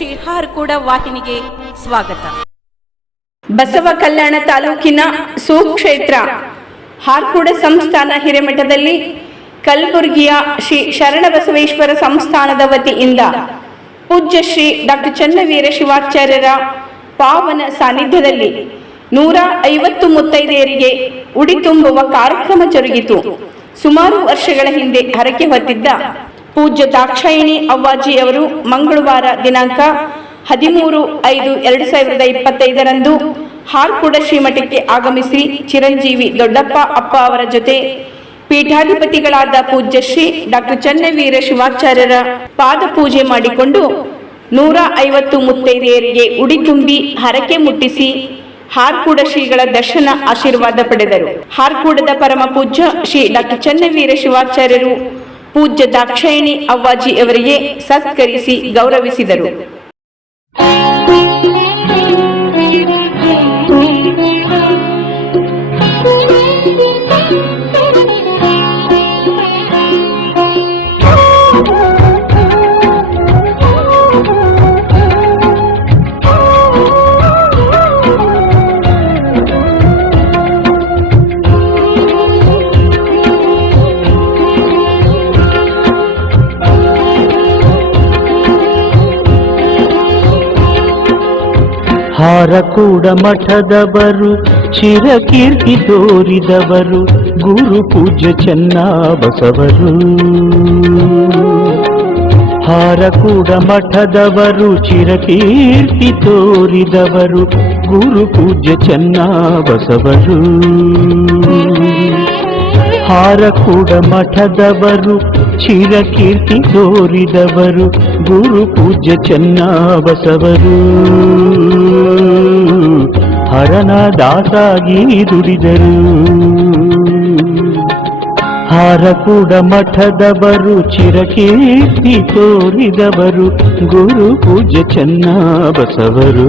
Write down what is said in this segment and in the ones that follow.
ಶ್ರೀ ಹಾರ್ಕೂಡ ವಾಹಿನಿಗೆ ಸ್ವಾಗತ. ಬಸವ ಕಲ್ಯಾಣ ತಾಲೂಕಿನ ಸುಕ್ಷೇತ್ರ ಹಾರ್ಕೂಡ ಸಂಸ್ಥಾನ ಹಿರೇಮಠದಲ್ಲಿ ಕಲಬುರಗಿಯ ಶ್ರೀ ಶರಣಬಸವೇಶ್ವರ ಸಂಸ್ಥಾನದ ವತಿಯಿಂದ ಪೂಜ್ಯ ಶ್ರೀ ಡಾಕ್ಟರ್ ಚನ್ನವೀರ ಶಿವಾಚಾರ್ಯರ ಪಾವನ ಸಾನ್ನಿಧ್ಯದಲ್ಲಿ 150 ಮುತ್ತೈದೆಯರಿಗೆ ಉಡಿ ತುಂಬುವ ಕಾರ್ಯಕ್ರಮ ಜರುಗಿತು. ಸುಮಾರು ವರ್ಷಗಳ ಹಿಂದೆ ಹರಕೆ ಹೊತ್ತಿದ್ದ ಪೂಜ್ಯ ದಾಕ್ಷಾಯಿಣಿ ಅವ್ವಾಜಿ ಅವರು ಮಂಗಳವಾರ ದಿನಾಂಕ 13/5/2025 ಹಾರ್ಕೂಡ ಶ್ರೀಮಠಕ್ಕೆ ಆಗಮಿಸಿ ಚಿರಂಜೀವಿ ದೊಡ್ಡಪ್ಪ ಅಪ್ಪ ಅವರ ಜೊತೆ ಪೀಠಾಧಿಪತಿಗಳಾದ ಪೂಜ್ಯ ಶ್ರೀ ಡಾಕ್ಟರ್ ಚನ್ನವೀರ ಶಿವಾಚಾರ್ಯರ ಪಾದ ಪೂಜೆ ಮಾಡಿಕೊಂಡು 150 ಮುತ್ತೈದೆಯರಿಗೆ ಉಡಿ ತುಂಬಿ ಹರಕೆ ಮುಟ್ಟಿಸಿ ಹಾರ್ಕೂಡ ಶ್ರೀಗಳ ದರ್ಶನ ಆಶೀರ್ವಾದ ಪಡೆದರು. ಹಾರ್ಕೂಡದ ಪರಮ ಪೂಜ್ಯ ಶ್ರೀ ಡಾಕ್ಟರ್ ಚನ್ನವೀರ ಶಿವಾಚಾರ್ಯರು ಪೂಜ್ಯ ದಾಕ್ಷಾಯಿಣಿ ಅವ್ವಾಜಿ ಅವರಿಗೆ ಸತ್ಕರಿಸಿ ಗೌರವಿಸಿದರು. ಹಾರಕೂಡ ಮಠದವರು ಚಿರಕೀರ್ತಿ ತೋರಿದವರು ಗುರು ಪೂಜ್ಯ ಚೆನ್ನಬಸವರು. ಹಾರಕೂಡ ಮಠದವರು ಚಿರಕೀರ್ತಿ ತೋರಿದವರು ಗುರು ಪೂಜ್ಯ ಚೆನ್ನಬಸವರು. ಹಾರಕೂಡ ಮಠದವರು ಚಿರಕೀರ್ತಿ ತೋರಿದವರು ಗುರು ಪೂಜ್ಯ ಚೆನ್ನಬಸವರು. ಹರನ ದಾಸಾಗಿ ದುಡಿದರು. ಹಾರಕೂಡ ಮಠದವರು ಚಿರಕೀರ್ತಿ ತೋರಿದವರು ಗುರು ಪೂಜ್ಯ ಚೆನ್ನಬಸವರು.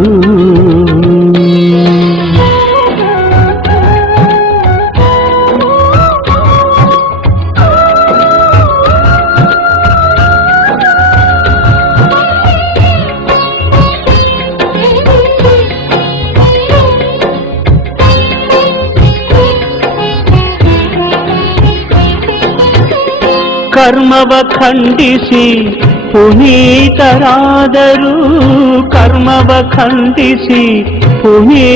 ಕರ್ಮವ ಖಂಡಿಸಿ ಪುನೀತರಾದರು. ಕರ್ಮವ ಖಂಡಿಸಿ ಪುನೀತರಾದರು.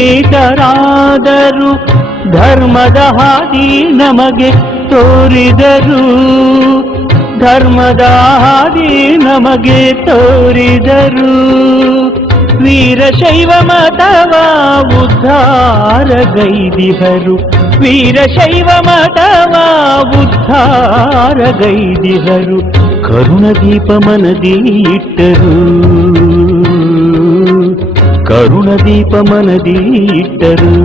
ಧರ್ಮದ ಹಾದಿ ನಮಗೆ ತೋರಿದರು. ಧರ್ಮದ ಹಾದಿ ನಮಗೆ ತೋರಿದರು. ವೀರಶೈವ ಮತವ ಉದ್ಧಾರಗೈದಿಹರು. ವೀರಶೈವ ಮತವ ಉದ್ಧಾರಗೈದಿಹರು. ಕರುಣದೀಪ ಮನದಿ ಇಟ್ಟರು. ಕರುಣದೀಪ ಮನದಿ ಇಟ್ಟರು.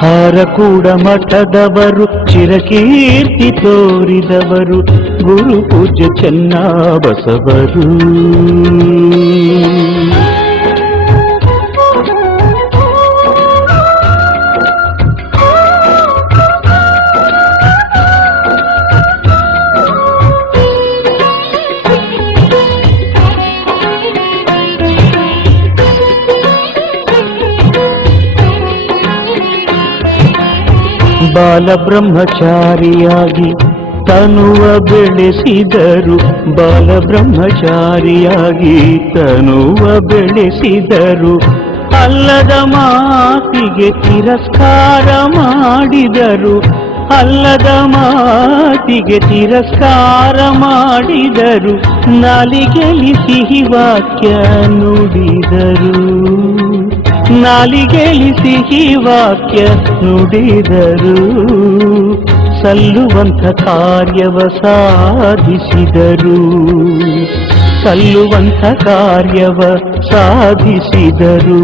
ಹಾರಕೂಡ ಮಠದವರು ಚಿರಕೀರ್ತಿ ತೋರಿದವರು ಗುರು ಪೂಜ್ಯ ಚೆನ್ನಬಸವರು. ಬಾಲಬ್ರಹ್ಮಚಾರಿಯಾಗಿ ತನುವ ಬೆಳೆಸಿದರು. ಬಾಲಬ್ರಹ್ಮಚಾರಿಯಾಗಿ ತನುವ ಬೆಳೆಸಿದರು. ಅಲ್ಲದ ಮಾತಿಗೆ ತಿರಸ್ಕಾರ ಮಾಡಿದರು. ಅಲ್ಲದ ಮಾತಿಗೆ ತಿರಸ್ಕಾರ ಮಾಡಿದರು. ನಾಲಿಗೆಯಲ್ಲಿ ಸಿಹಿ ವಾಕ್ಯ ನುಡಿದರು. ನಾಲಿಗೆಯಲ್ಲಿ ಸಿಹಿ ವಾಕ್ಯ ನುಡಿದರು. ಸಲ್ಲುವಂಥ ಕಾರ್ಯವ ಸಾಧಿಸಿದರು. ಸಲ್ಲುವಂಥ ಕಾರ್ಯವ ಸಾಧಿಸಿದರು.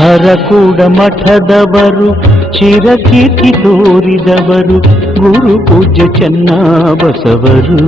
ಹರಕೂಡ ಮಠದವರು ಚಿರಕೀರ್ತಿ ತೋರಿದವರು ಗುರು ಪೂಜ್ಯ ಚೆನ್ನಬಸವರು.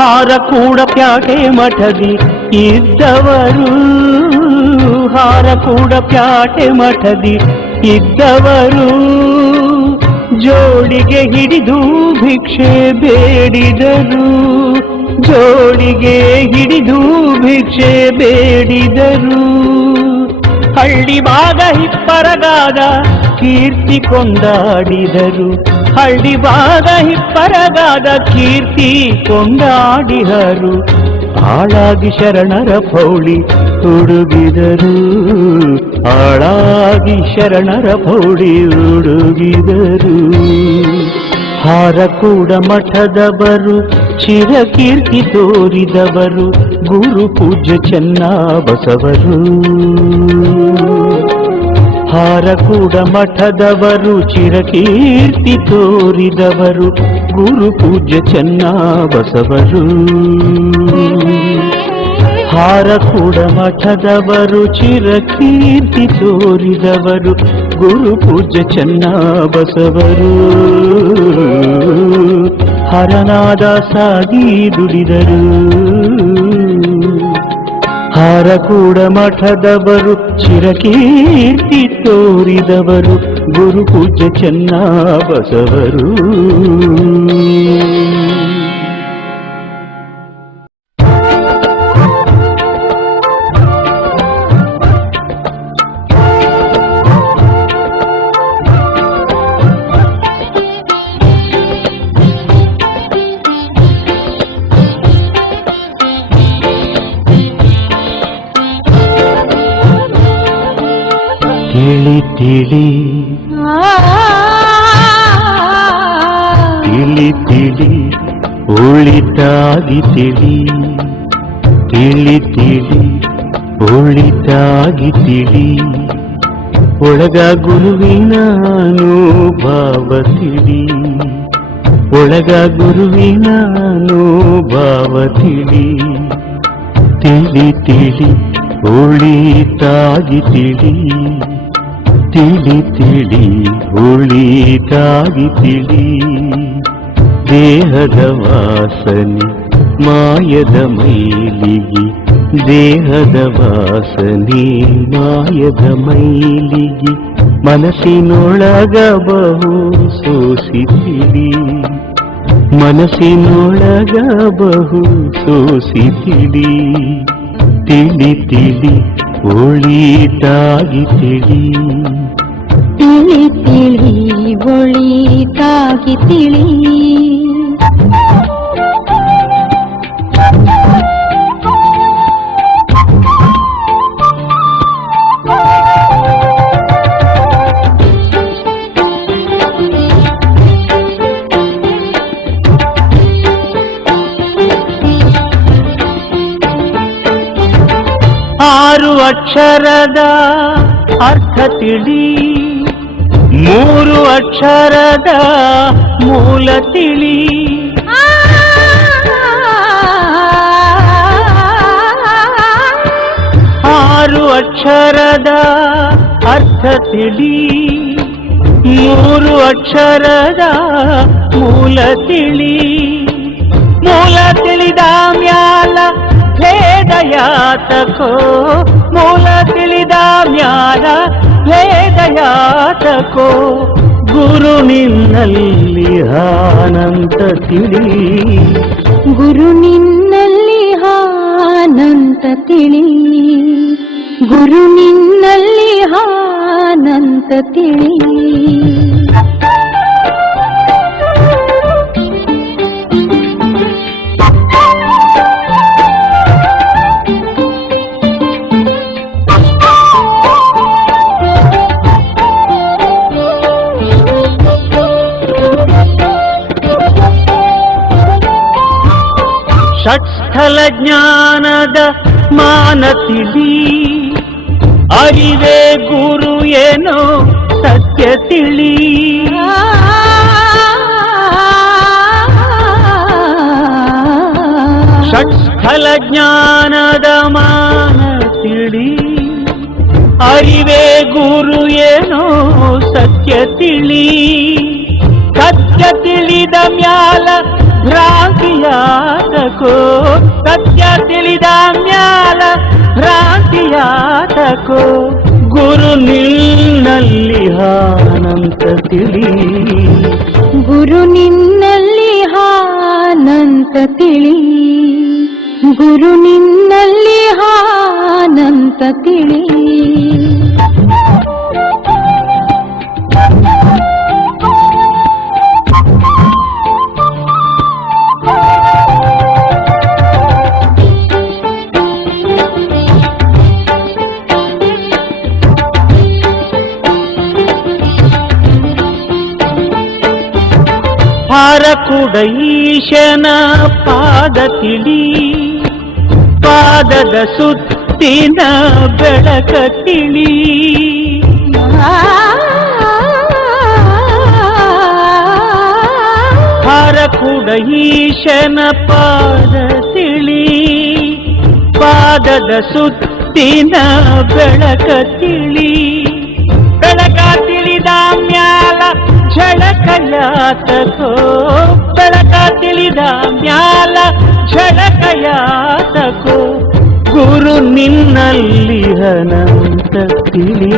ಹಾರಕೂಡ ಪ್ಯಾಟೆ ಮಠದಿ ಇದ್ದವರು, ಹಾರಕೂಡ ಪ್ಯಾಟೆ ಮಠದಿ ಇದ್ದವರು, ಜೋಳಿಗೆ ಹಿಡಿದು ಭಿಕ್ಷೆ ಬೇಡಿದರು, ಜೋಳಿಗೆ ಹಿಡಿದು ಭಿಕ್ಷೆ ಬೇಡಿದರು. ಹಳ್ಳಿ ಭಾಗ ಹಿಪ್ಪರಗಾದ ಕೀರ್ತಿ ಕೊಂಡಾಡಿದರು, ಹಳ್ಳಿ ಭಾಗ ಹಿಪ್ಪರಗಾದ ಕೀರ್ತಿ ಕೊಂಡಾಡಿದರು. ಆಳಾಗಿ ಶರಣರ ಪೌಳಿ ಹುಡುಗಿದರು, ಆಳಾಗಿ ಶರಣರ ಪೌಳಿ ಹುಡುಗಿದರು. ಹಾರಕೂಡ ಮಠದವರು ಚಿರಕೀರ್ತಿ ತೋರಿದವರು, ಗುರು ಪೂಜ್ಯ ಚೆನ್ನಬಸವರು. ಹಾರಕೂಡ ಮಠದವರು ಚಿರಕೀರ್ತಿ ತೋರಿದವರು, ಗುರು ಪೂಜ್ಯ ಚೆನ್ನಬಸವರು. ಹಾರಕೂಡ ಮಠದವರು ಚಿರಕೀರ್ತಿ ತೋರಿದವರು, ಗುರು ಪೂಜ್ಯ ಚೆನ್ನಬಸವರು. ಹರನಾದ ಸಾಗಿ ದುಡಿದರು, ಹಾರಕೂಡ ಮಠದವರು ಚಿರಕೀರ್ತಿ ತೋರಿದವರು, ಗುರು ಪೂಜ್ಯ ಚೆನ್ನಬಸವರು. ತಿಳಿ ತಿಳಿ ತಿಳಿ ತಿಳಿ ಒಳಿತಾಗಿ ತಿಳಿ, ತಿಳಿ ತಿಳಿ ಒಳಿತಾಗಿ ತಿಳಿ. ಒಳಗ ಗುರುವಿನ ಅನುಭವ ತಿಳಿ, ಒಳಗ ಗುರುವಿನ ಅನುಭವ ತಿಳಿ. ತಿಳಿ ತಿಳಿ ಒಳಿತಾಗಿ ತಿಳಿ, ತಿಳಿ ತಿಳಿ ಒಳಿತಾಗಿ ತಿಳಿ. ದೇಹದ ವಾಸನೆ ಮಾಯದ ಮೈಲಿಗೆ, ದೇಹದ ವಾಸನೆ ಮಾಯದ ಮೈಲಿಗೆ. ಮನಸ್ಸಿನೊಳಗ ಬಹು ಸೋಸಿತಿಳಿ, ಮನಸ್ಸಿನೊಳಗ ಬಹು ಸೋಸಿತಿಳಿ. ತಿಳಿ ತಿಳಿ ಒಳಿತಾಗಿ ತಿಳಿ, ತಿಳಿ ತಿಳಿ ಒಳಿತಾಗಿ ತಿಳಿ. ಆರು ಅಕ್ಷರದ ಅರ್ಥ ತಿಳಿ, ಮೂರು ಅಕ್ಷರದ ಮೂಲ ತಿಳಿ. ಆರು ಅಕ್ಷರದ ಅರ್ಥ ತಿಳಿ, ಮೂರು ಅಕ್ಷರದ ಮೂಲ ತಿಳಿ. ಮೂಲ ತಿಳಿದ ಮ್ಯಾಲ ಭೇದ ಯಾತಕೋ, ಮೂಲ ತಿಳಿದ ಮ್ಯಾಲ ಭೇದ ಯಾತಕೋ. ಗುರು ನಿನ್ನಲ್ಲಿ ಆನಂದ ತಿಳಿ, ಗುರು ನಿನ್ನಲ್ಲಿ ಆನಂದ ತಿಳಿ, ಗುರು ನಿನ್ನಲ್ಲಿ ಆನಂದ ತಿಳಿ. ಷಟ್ಸ್ಥಲ ಜ್ಞಾನದ ಮಾನ ತಿಳಿ, ಅರಿವೇ ಗುರು ಏನೋ ಸತ್ಯ ತಿಳಿ. ಷಟ್ಸ್ಥಲ ಜ್ಞಾನದ ಮಾನ ತಿಳಿ, ಅರಿವೇ ಗುರು ಏನೋ ಸತ್ಯ ತಿಳಿ. ಸತ್ಯ ತಿಳಿದ ಮ್ಯಾಲ ಭ್ರಾಂತಿಯಾತಕೋ ಸತ್ಯ ತಿಳಿದ ಮ್ಯಾಲ ಭ್ರಾಂತಿಯಾತಕೋ ಗುರು ನಿನ್ನಲ್ಲಿ ಹಾನಂತ ತಿಳಿ ಗುರು ನಿನ್ನಲ್ಲಿ ಹಾನಂತ ತಿಳಿ ಗುರು ನಿನ್ನಲ್ಲಿ ಹಾನಂತ ತಿಳಿ ಹಾರಕುಡ ಈಶನ ಪಾದ ತಿಳಿ ಪಾದದ ಸುತ್ತಿನ ಬೆಳಕ ತಿಳಿ ಹಾರಕುಡ ಈಶನ ಪಾದ ತಿಳಿ ಪಾದದ ಸುತ್ತಿನ ಬೆಳಕ ತಿಳಿ ಬೆಳಕ ತಿಳಿದ ಮ್ಯಾಲ ಝಳಕಯಾತಕೋ ಬೆಳಕ ತಿಳಿದ ಮ್ಯಾಲ ಝಳಕಯಾತಕೋ ಗುರು ನಿನ್ನಲ್ಲಿ ಹನಂತ ತಿಳಿ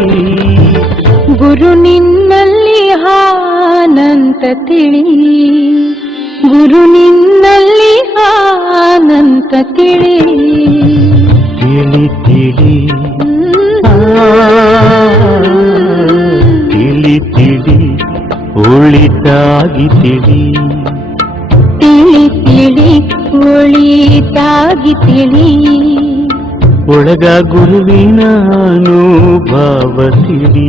ಗುರು ನಿನ್ನಲ್ಲಿ ಹಾನಂತ ತಿಳಿ ಗುರು ನಿನ್ನಲ್ಲಿ ಹಾನಂತ ತಿಳಿ ತಿಳಿ ತಿಳಿ ತಿಳಿ ತಿಳಿ ಒಳಿತಾಗಿ ತಿಳಿ ತಿಳಿ ತಿಳಿ ಒಳಿತಾಗಿ ತಿಳಿ ಒಳಗ ಗುರುವಿನ ಅನುಭವ ತಿಳಿ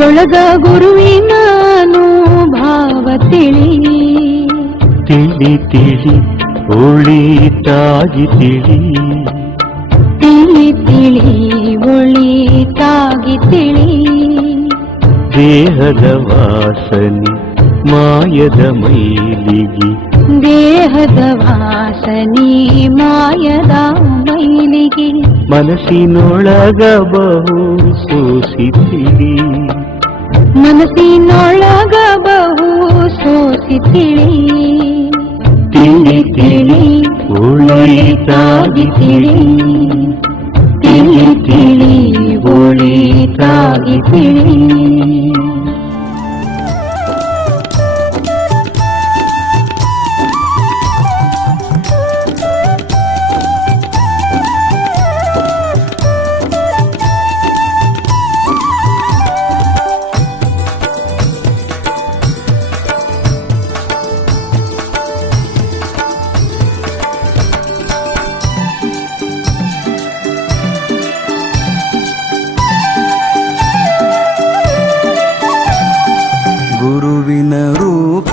ಒಳಗ ಗುರುವಿನ ಅನುಭವ ತಿಳಿ ತಿಳಿ ತಿಳಿ ಒಳಿತಾಗಿ ತಿಳಿ ತಿಳಿ ತಿಳಿ ಒಳಿತಾಗಿ ತಿಳಿ ದೇಹದ ವಾಸನೆ ಮಾಯದ ಮೈಲಿಗೆ ದೇಹದ ವಾಸನೆ ಮಾಯದ ಮೈಲಿಗೆ ಮನಸ್ಸಿನೊಳಗ ಬಹು ಸೋಸಿತಿಳಿ ಮನಸ್ಸಿನೊಳಗ ಬಹು ಸೋಸಿತಿಳಿ ತಿಳಿ ತಿಳಿ ಒಳಿತಾಗಿ ತಿಳಿ ತಿಳಿ ತಿಳಿ ಒಳಿತಾಗಿ ತಿಳಿ ಗುರುವಿನ ರೂಪ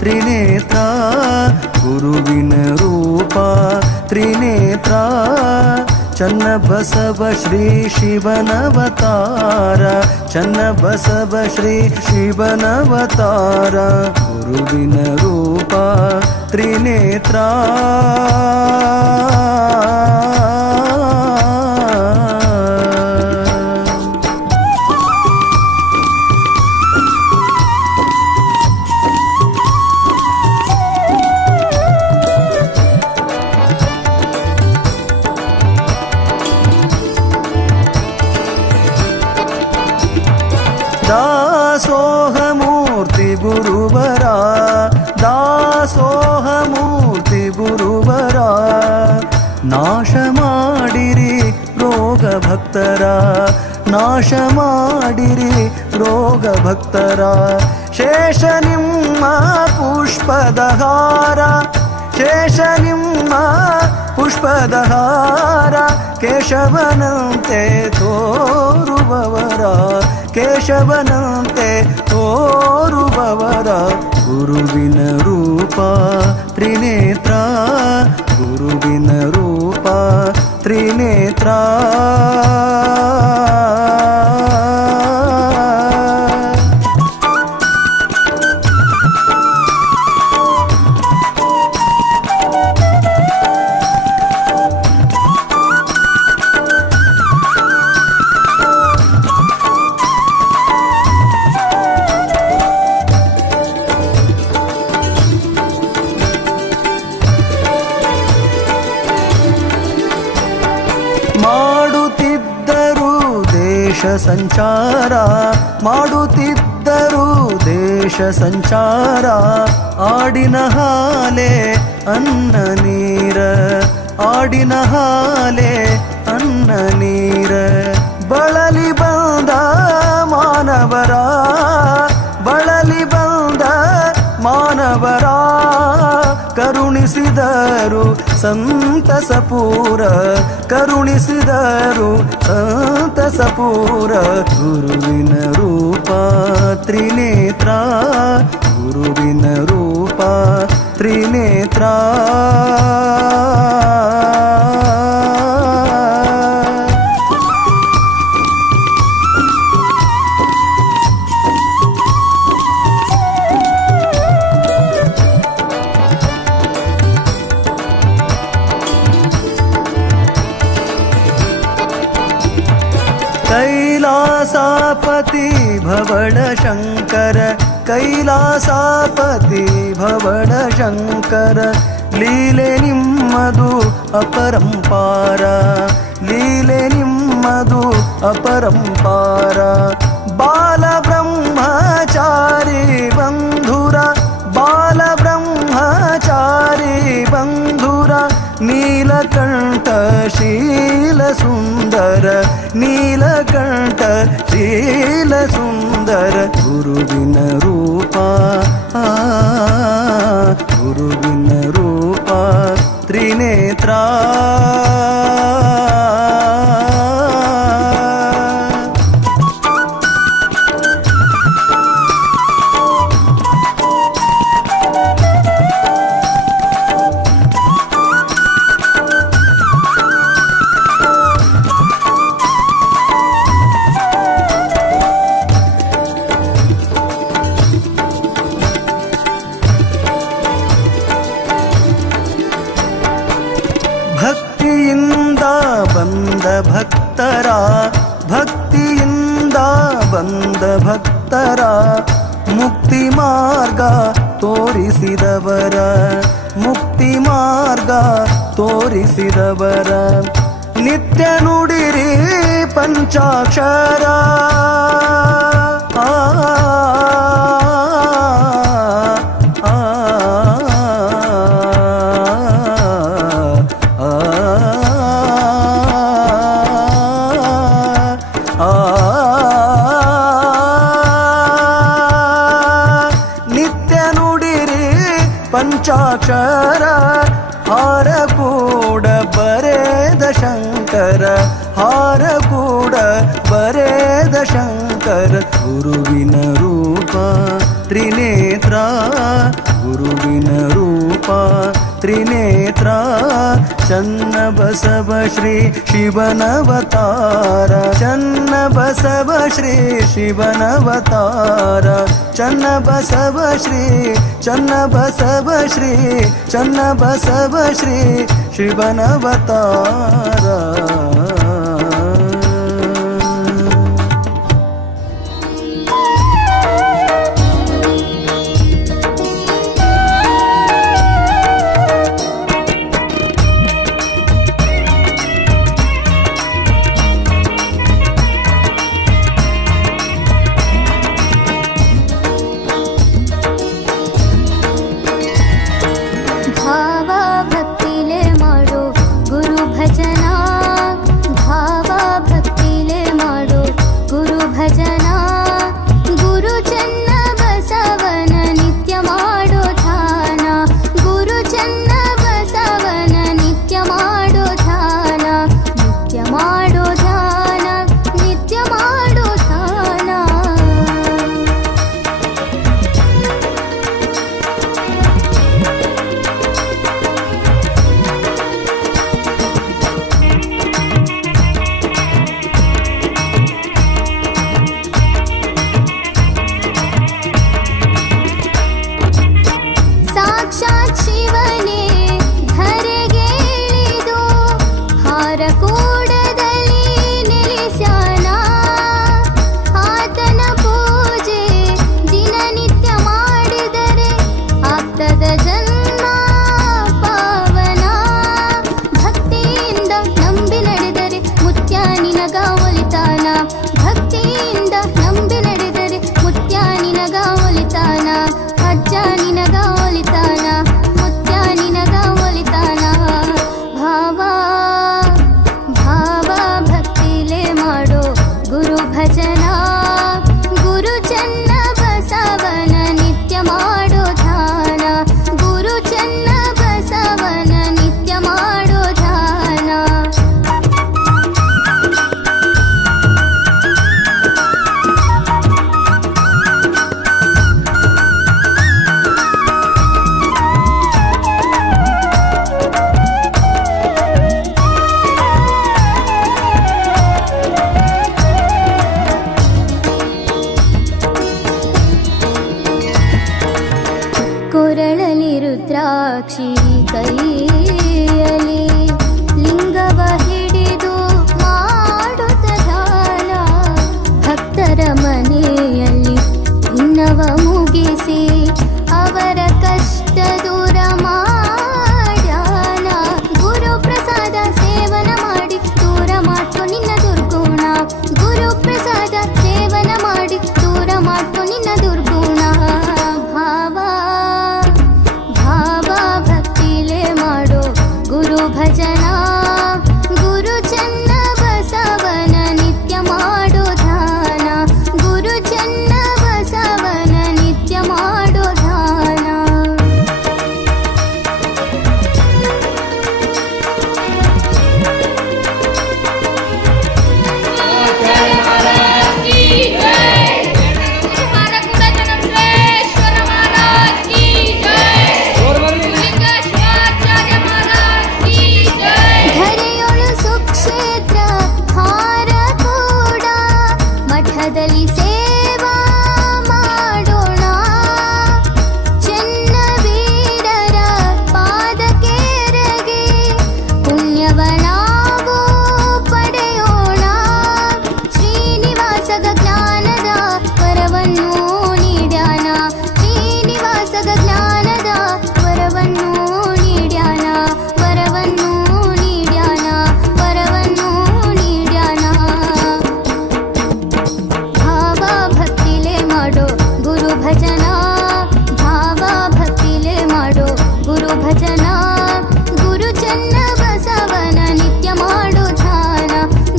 ತ್ರಿನೇತ್ರ ಗುರುವಿನ ರೂಪ ತ್ರಿನೇತ್ರ ಚನ್ನಬಸವ ಶ್ರೀ ಶಿವನವತಾರ ಚನ್ನಬಸವ ಶ್ರೀ ಶಿವನವತಾರ ಗುರುವಿನ ರೂಪ ತ್ರಿನೇತ್ರ ದಾಸೋಹಮೂರ್ತಿ ಗುರುವರ ದಾಸೋಹಮೂರ್ತಿ ಗುರುವರ ನಾಶ ಮಾಡಿರಿ ರೋಗ ಭಕ್ತರ ನಾಶ ಮಾಡಿರಿ ರೋಗ ಭಕ್ತರ ಶೇಷ ನಿಮ್ಮ ಪುಷ್ಪದ ಹಾರ ಶೇಷ ನಿಮ್ಮ ಪುಷ್ಪದ ಹಾರ ಕೇಶವನಂತೆ ತೋರುವವರ ಕೇಶವನಂತೆ ತೋರುವವರ ಗುರುವಿನ ರೂಪ ತ್ರಿನೇತ್ರ ಗುರುವಿನ ರೂಪ ತ್ರಿನೇತ್ರ ಸಂಚಾರ ಮಾಡುತ್ತಿದ್ದರು ದೇಶ ಸಂಚಾರ. ಆಡಿನ ಹಾಲೆ ಅನ್ನ ನೀರ, ಆಡಿನ ಹಾಲೆ ಅನ್ನ ನೀರ. ಬಳಲಿ ಬಂದ ಮಾನವರ, ಬಳಲಿ ಬಂದ ಮಾನವರ ಕರುಣಿಸಿದರು ಸಂತಸಪೂರ, ಕರುಣಿಸಿದರು ಸಂತಸಪೂರ. ಗುರುವಿನ ರೂಪ ತ್ರಿನೇತ್ರ, ಗುರುವಿನ ರೂಪ ತ್ರಿನೇತ್ರ. कैलासापति भवण शंकर, कैलासापति भवण शंकर. ಲೀಲೆ ನಿಮ್ಮದು ಅಪರಂಪಾರ, ಲೀಲೆ ನಿಮ್ಮದು ಅಪರಂಪಾರ. ಬಾಲ ಬ್ರಹ್ಮಚಾರಿ ಬಂಧುರ, ಬಾಲ ಬ್ರಹ್ಮಚಾರಿ ಬಂಧುರ. ನೀಲಕಂಠ ಶೀಲ ಸುಂದರ, ನೀಲಕಂಠ ಶೀಲ ಸುಂದರ. ಗುರುವಿನ ರೂಪ, ಗುರುವಿನ ರೂಪ ತ್ರಿನೇತ್ರ. ಭಕ್ತಿಯಿಂದ ಬಂದ ಭಕ್ತರ, ಭಕ್ತಿಯಿಂದ ಬಂದ ಭಕ್ತರ. ಮುಕ್ತಿ ಮಾರ್ಗ ತೋರಿಸಿದವರ, ಮುಕ್ತಿ ಮಾರ್ಗ ತೋರಿಸಿದವರ. ನಿತ್ಯ ನುಡಿರಿ ಪಂಚಾಕ್ಷರ, ಪಂಚಾಕ್ಷರ. ಹಾರ ಕೂಡ ಬರೆದ ಶಂಕರ, ಹಾರ ಕೂಡ ಬರೆದ ಶಂಕರ. ಗುರುವಿನ ರೂಪ ತ್ರಿನೇತ್ರ, ಗುರುವಿನ ರೂಪ ತ್ರಿನೇತ್ರ. ಚನ್ನ ಬಸವ ಶ್ರೀ ಶಿವನವತಾರ, ಚನ್ನ ಬಸವ ಶ್ರೀ ಶಿವನವತಾರ. ಚನ್ನ ಬಸವ ಶ್ರೀ, ಚನ್ನ ಬಸವ ಶ್ರೀ, ಚನ್ನ ಬಸವ ಶ್ರೀ ಶಿವನವತಾರ. ರುದ್ರಾಕ್ಷಿ ಕೈಯಲ್ಲಿ ಲಿಂಗವ ಹಿಡಿದು ಮಾಡುತ್ತ ಧ್ಯಾನ ಭಕ್ತರ ಮನೆಯಲ್ಲಿ ಇನ್ನವ ಮುಗಿಸಿ ಅವರ ಕಷ್ಟ ದೂರ ಮಾಡ್ಯಾನ ಗುರು ಪ್ರಸಾದ ಸೇವನ ಮಾಡಿ ದೂರ ಮಾಡ್ಕೊ ನಿನ್ನ ದುರ್ಗುಣ ಗುರು ಪ್ರಸಾದ ಸೇವನ ಮಾಡಿ ದೂರ ಮಾಡ್ಕೊ ನಿನ್ನ ದುರ್ಗುಣ ಭಾವ ಭಾವ ಭಕ್ತಿಲೇ ಮಾಡೋ ಗುರು ಭಜನ ಗುರು ಚನ್ನ ಬಸವನ ನಿತ್ಯ ಮಾಡೋ ಧ್ಯಾನ ಗುರು ಚನ್ನ ಬಸವನ ನಿತ್ಯ ಮಾಡೋ ಧ್ಯಾನ ಧರೆಯೊಳು ಸುಕ್ಷೇತ್ರ ಹಾರ ಕೂಡ ಮಠದಲ್ಲಿ ಸೇವಾ ಮಾಡೋಣ ಚೆನ್ನವೀರರ ಪಾದಕೇರಗೆ ಪುಣ್ಯವ ನಾವು ಪಡೆಯೋಣ ಶ್ರೀನಿವಾಸಗ ಜ್ಞಾನದ ವರವನ್ನು ನೀಡ್ಯಾನ ಶ್ರೀನಿವಾಸಗ ಜ್ಞಾನದ ವರವನ್ನು ನೀಡ್ಯಾನ ವರವನ್ನು ನೀಡ್ಯಾನ ವರವನ್ನು ನೀಡ್ಯಾನ ಭಾವ ಭಕ್ತಿಲೇ ಮಾಡೋ ಗುರು ಭಜನ ಭಾವ ಭಕ್ತಿಲೇ ಮಾಡೋ ಗುರು ಭಜನ ಗುರು ಚನ್ನ ಬಸವನ ನಿತ್ಯ ಮಾಡೋ ಧ್ಯಾನ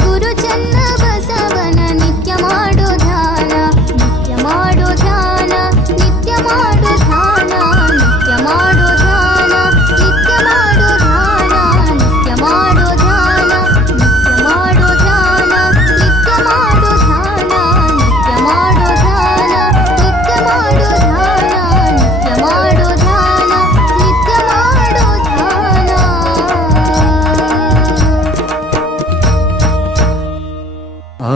ಗುರು ಚನ್ನ ಬಸವನ ನಿತ್ಯ ಮಾಡೋ ಧ್ಯಾನ ನಿತ್ಯ ಮಾಡೋ ಧ್ಯಾನ ನಿತ್ಯ ಮಾಡೋ ಧ್ಯಾನ ನಿತ್ಯ ಮಾಡೋ ಧ್ಯಾನ ನಿತ್ಯ ಮಾಡೋ ಧ್ಯಾನ ನಿತ್ಯ ಮಾಡೋ ಧ್ಯಾನ ನಿತ್ಯ ಮಾಡೋ ಧ್ಯಾನ ನಿತ್ಯ ಮಾಡೋ ಧ್ಯಾನ ನಿತ್ಯ ಮಾಡೋ ಧ್ಯಾನ ನಿತ್ಯ ಮಾಡೋ ಧ್ಯಾನ ನಿತ್ಯ ಮಾಡೋ ಧ್ಯಾನ ನಿತ್ಯ ಮಾಡೋ ಧ್ಯಾನ ಆ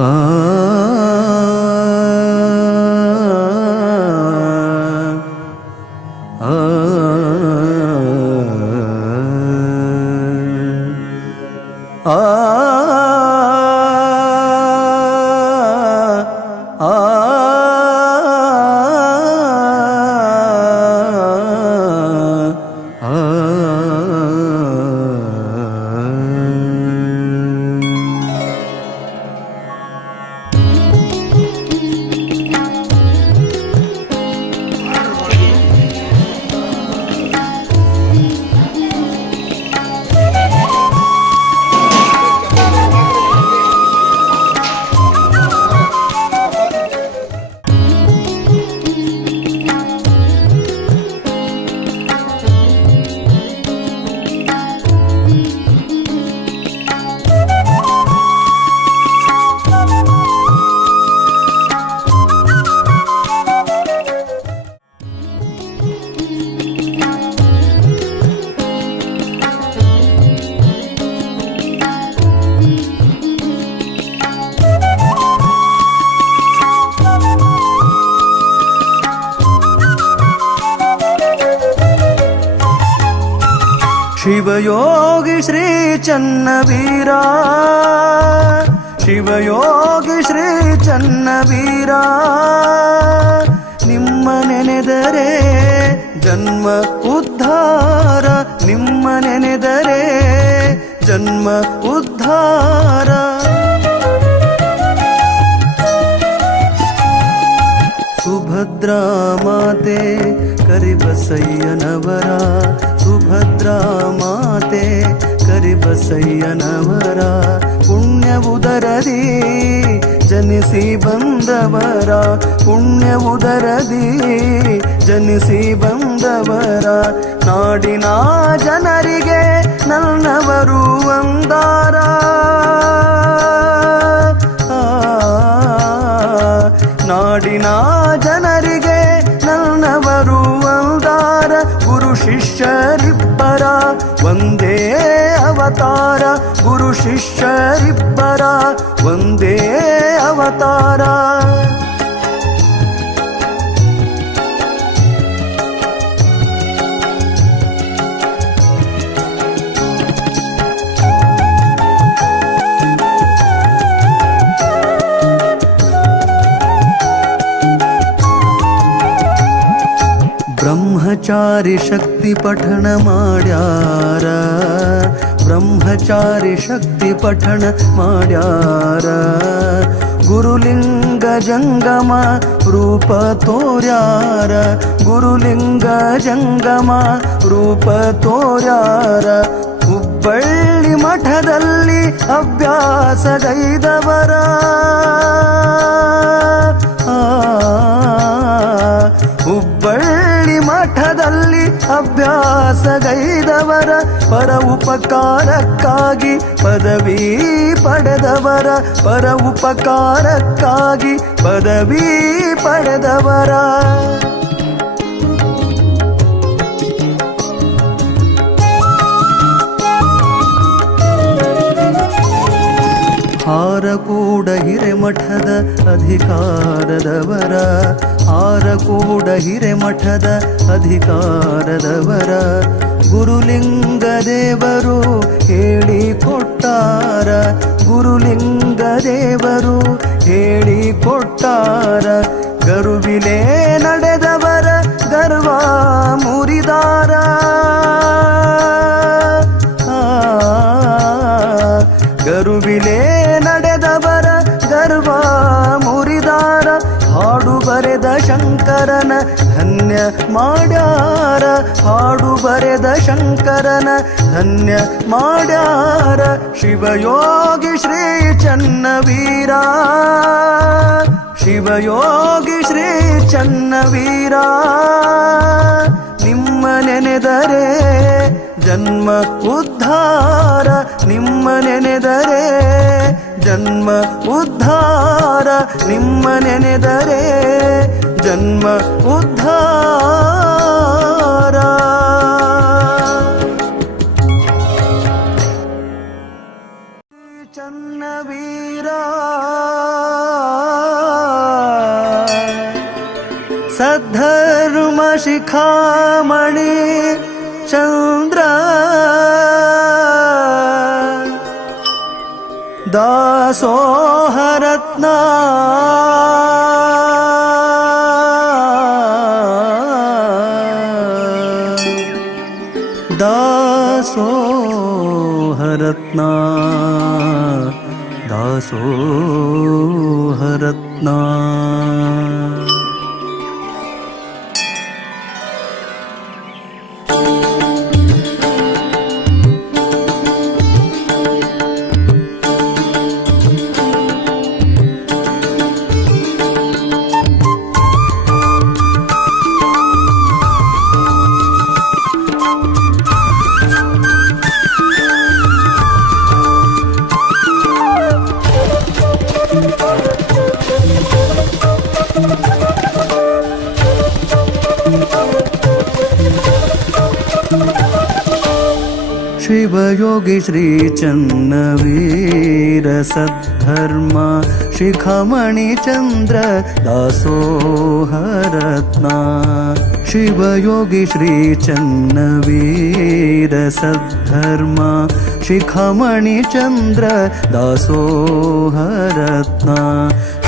ಶಿವಯೋಗಿ ಶ್ರೀ ಚನ್ನವೀರ ಶಿವಯೋಗಿ ಶ್ರೀ ಚನ್ನವೀರ ನಿಮ್ಮ ನೆನೆದರೆ ಜನ್ಮ ಉದ್ಧಾರ ನಿಮ್ಮ ನೆನೆದರೆ ಜನ್ಮ ಉದ್ಧಾರ ಸುಭದ್ರಾ ಮಾತೆ ಕರಿಬಸಯ್ಯನವರ ಸುಭದ್ರಾ ಮಾತೆ ಕರಿಬಸಯ್ಯನವರ ಪುಣ್ಯ ಉದರದಿ ಜನಿಸಿ ಬಂದವರ ಪುಣ್ಯ ಉದರದಿ ಜನಿಸಿ ಬಂದವರ ನಾಡಿನ ಜನರಿಗೆ ನನ್ನವರು ಒಂದಾರ ನಾಡಿನ ಜನರಿಗೆ ನನ್ನವರು ಒಂದಾರ ಗುರು ಶಿಷ್ಯರಿಬ್ಬರ ಒಂದೇ ಅವತಾರ ಗುರು ಶಿಷ್ಯರಿಬ್ಬರ ಒಂದೇ ಅವತಾರ ಬ್ರಹ್ಮಚಾರಿ ಶಕ್ತಿ ಪಠಣ ಮಾಡ್ಯಾರ, ಬ್ರಹ್ಮಚಾರಿ ಶಕ್ತಿ ಪಠಣ ಮಾಡ್ಯಾರ. ಗುರುಲಿಂಗ ಜಂಗಮ ರೂಪ ತೋರ್ಯಾರ, ಗುರುಲಿಂಗ ಜಂಗಮ ರೂಪ ತೋರ್ಯಾರ. ಹುಬ್ಬಳ್ಳಿ ಮಠದಲ್ಲಿ ಅಭ್ಯಾಸಗೈದವರ, ಹುಬ್ಬಳ್ಳಿ ಮಠದಲ್ಲಿ ಅಭ್ಯಾಸಗೈದವರ. ಪರ ಉಪಕಾರಕ್ಕಾಗಿ ಪದವಿ ಪಡೆದವರ, ಪರ ಉಪಕಾರಕ್ಕಾಗಿ ಪದವಿ ಪಡೆದವರ. ಹಾರಕೂಡ ಹಿರೇಮಠದ ಅಧಿಕಾರದವರ, ಹಾರಕೂಡ ಹಿರೇಮಠದ ಅಧಿಕಾರದವರ. ಗುರುಲಿಂಗ ದೇವರು ಹೇಳಿಕೊಟ್ಟಾರ, ಗುರುಲಿಂಗ ದೇವರು ಹೇಳಿಕೊಟ್ಟಾರ. ಗರುವಿಲೇ ನಡೆದವರ ಗರ್ವ ಮುರಿದಾರ, ಗರುವಿಲೇ ನಡೆದವರ ಗರ್ವ ಮುರಿದಾರ. ಹಾಡು ಬರೆದ ಶಂಕರನ ಧನ್ಯ ಮಾಡ್ಯಾರ, ಹಾಡು ಬರೆದ ಶಂಕರನ ಧನ್ಯ ಮಾಡ್ಯಾರ. ಶಿವಯೋಗಿ ಶ್ರೀ ಚನ್ನವೀರ, ಶಿವಯೋಗಿ ಶ್ರೀ ಚನ್ನವೀರ. ನಿಮ್ಮ ನೆನೆದರೆ ಜನ್ಮ ಉದ್ಧಾರ, ನಿಮ್ಮ ನೆನೆದರೆ ಜನ್ಮ ಉದ್ಧಾರ, ನಿಮ್ಮ ನೆನೆದರೆ ಜನ್ಮ ಉದ್ಧಾರ. ಚನ್ನವೀರ ಸದ್ಧರ್ಮ ಶಿಖಾಮಣಿ ಚಂದ್ರ ದಾಸೋಹರತ್ನ ದಾಸೋಹರತ್ನ ದಾಸೋಹರತ್ನ. ಶಿವಯೋಗಿ ಶ್ರೀ ಚನ್ನವೀರ ಸದ್ಧರ್ಮ ಶಿಖಾಮಣಿ ಚಂದ್ರ ದಾಸೋಹರತ್ನ. ಶಿವಯೋಗಿ ಶ್ರೀ ಚನ್ನವೀರ ಸದ್ಧರ್ಮ ಶಿಖಾಮಣಿ ಚಂದ್ರ ದಾಸೋಹರತ್ನ.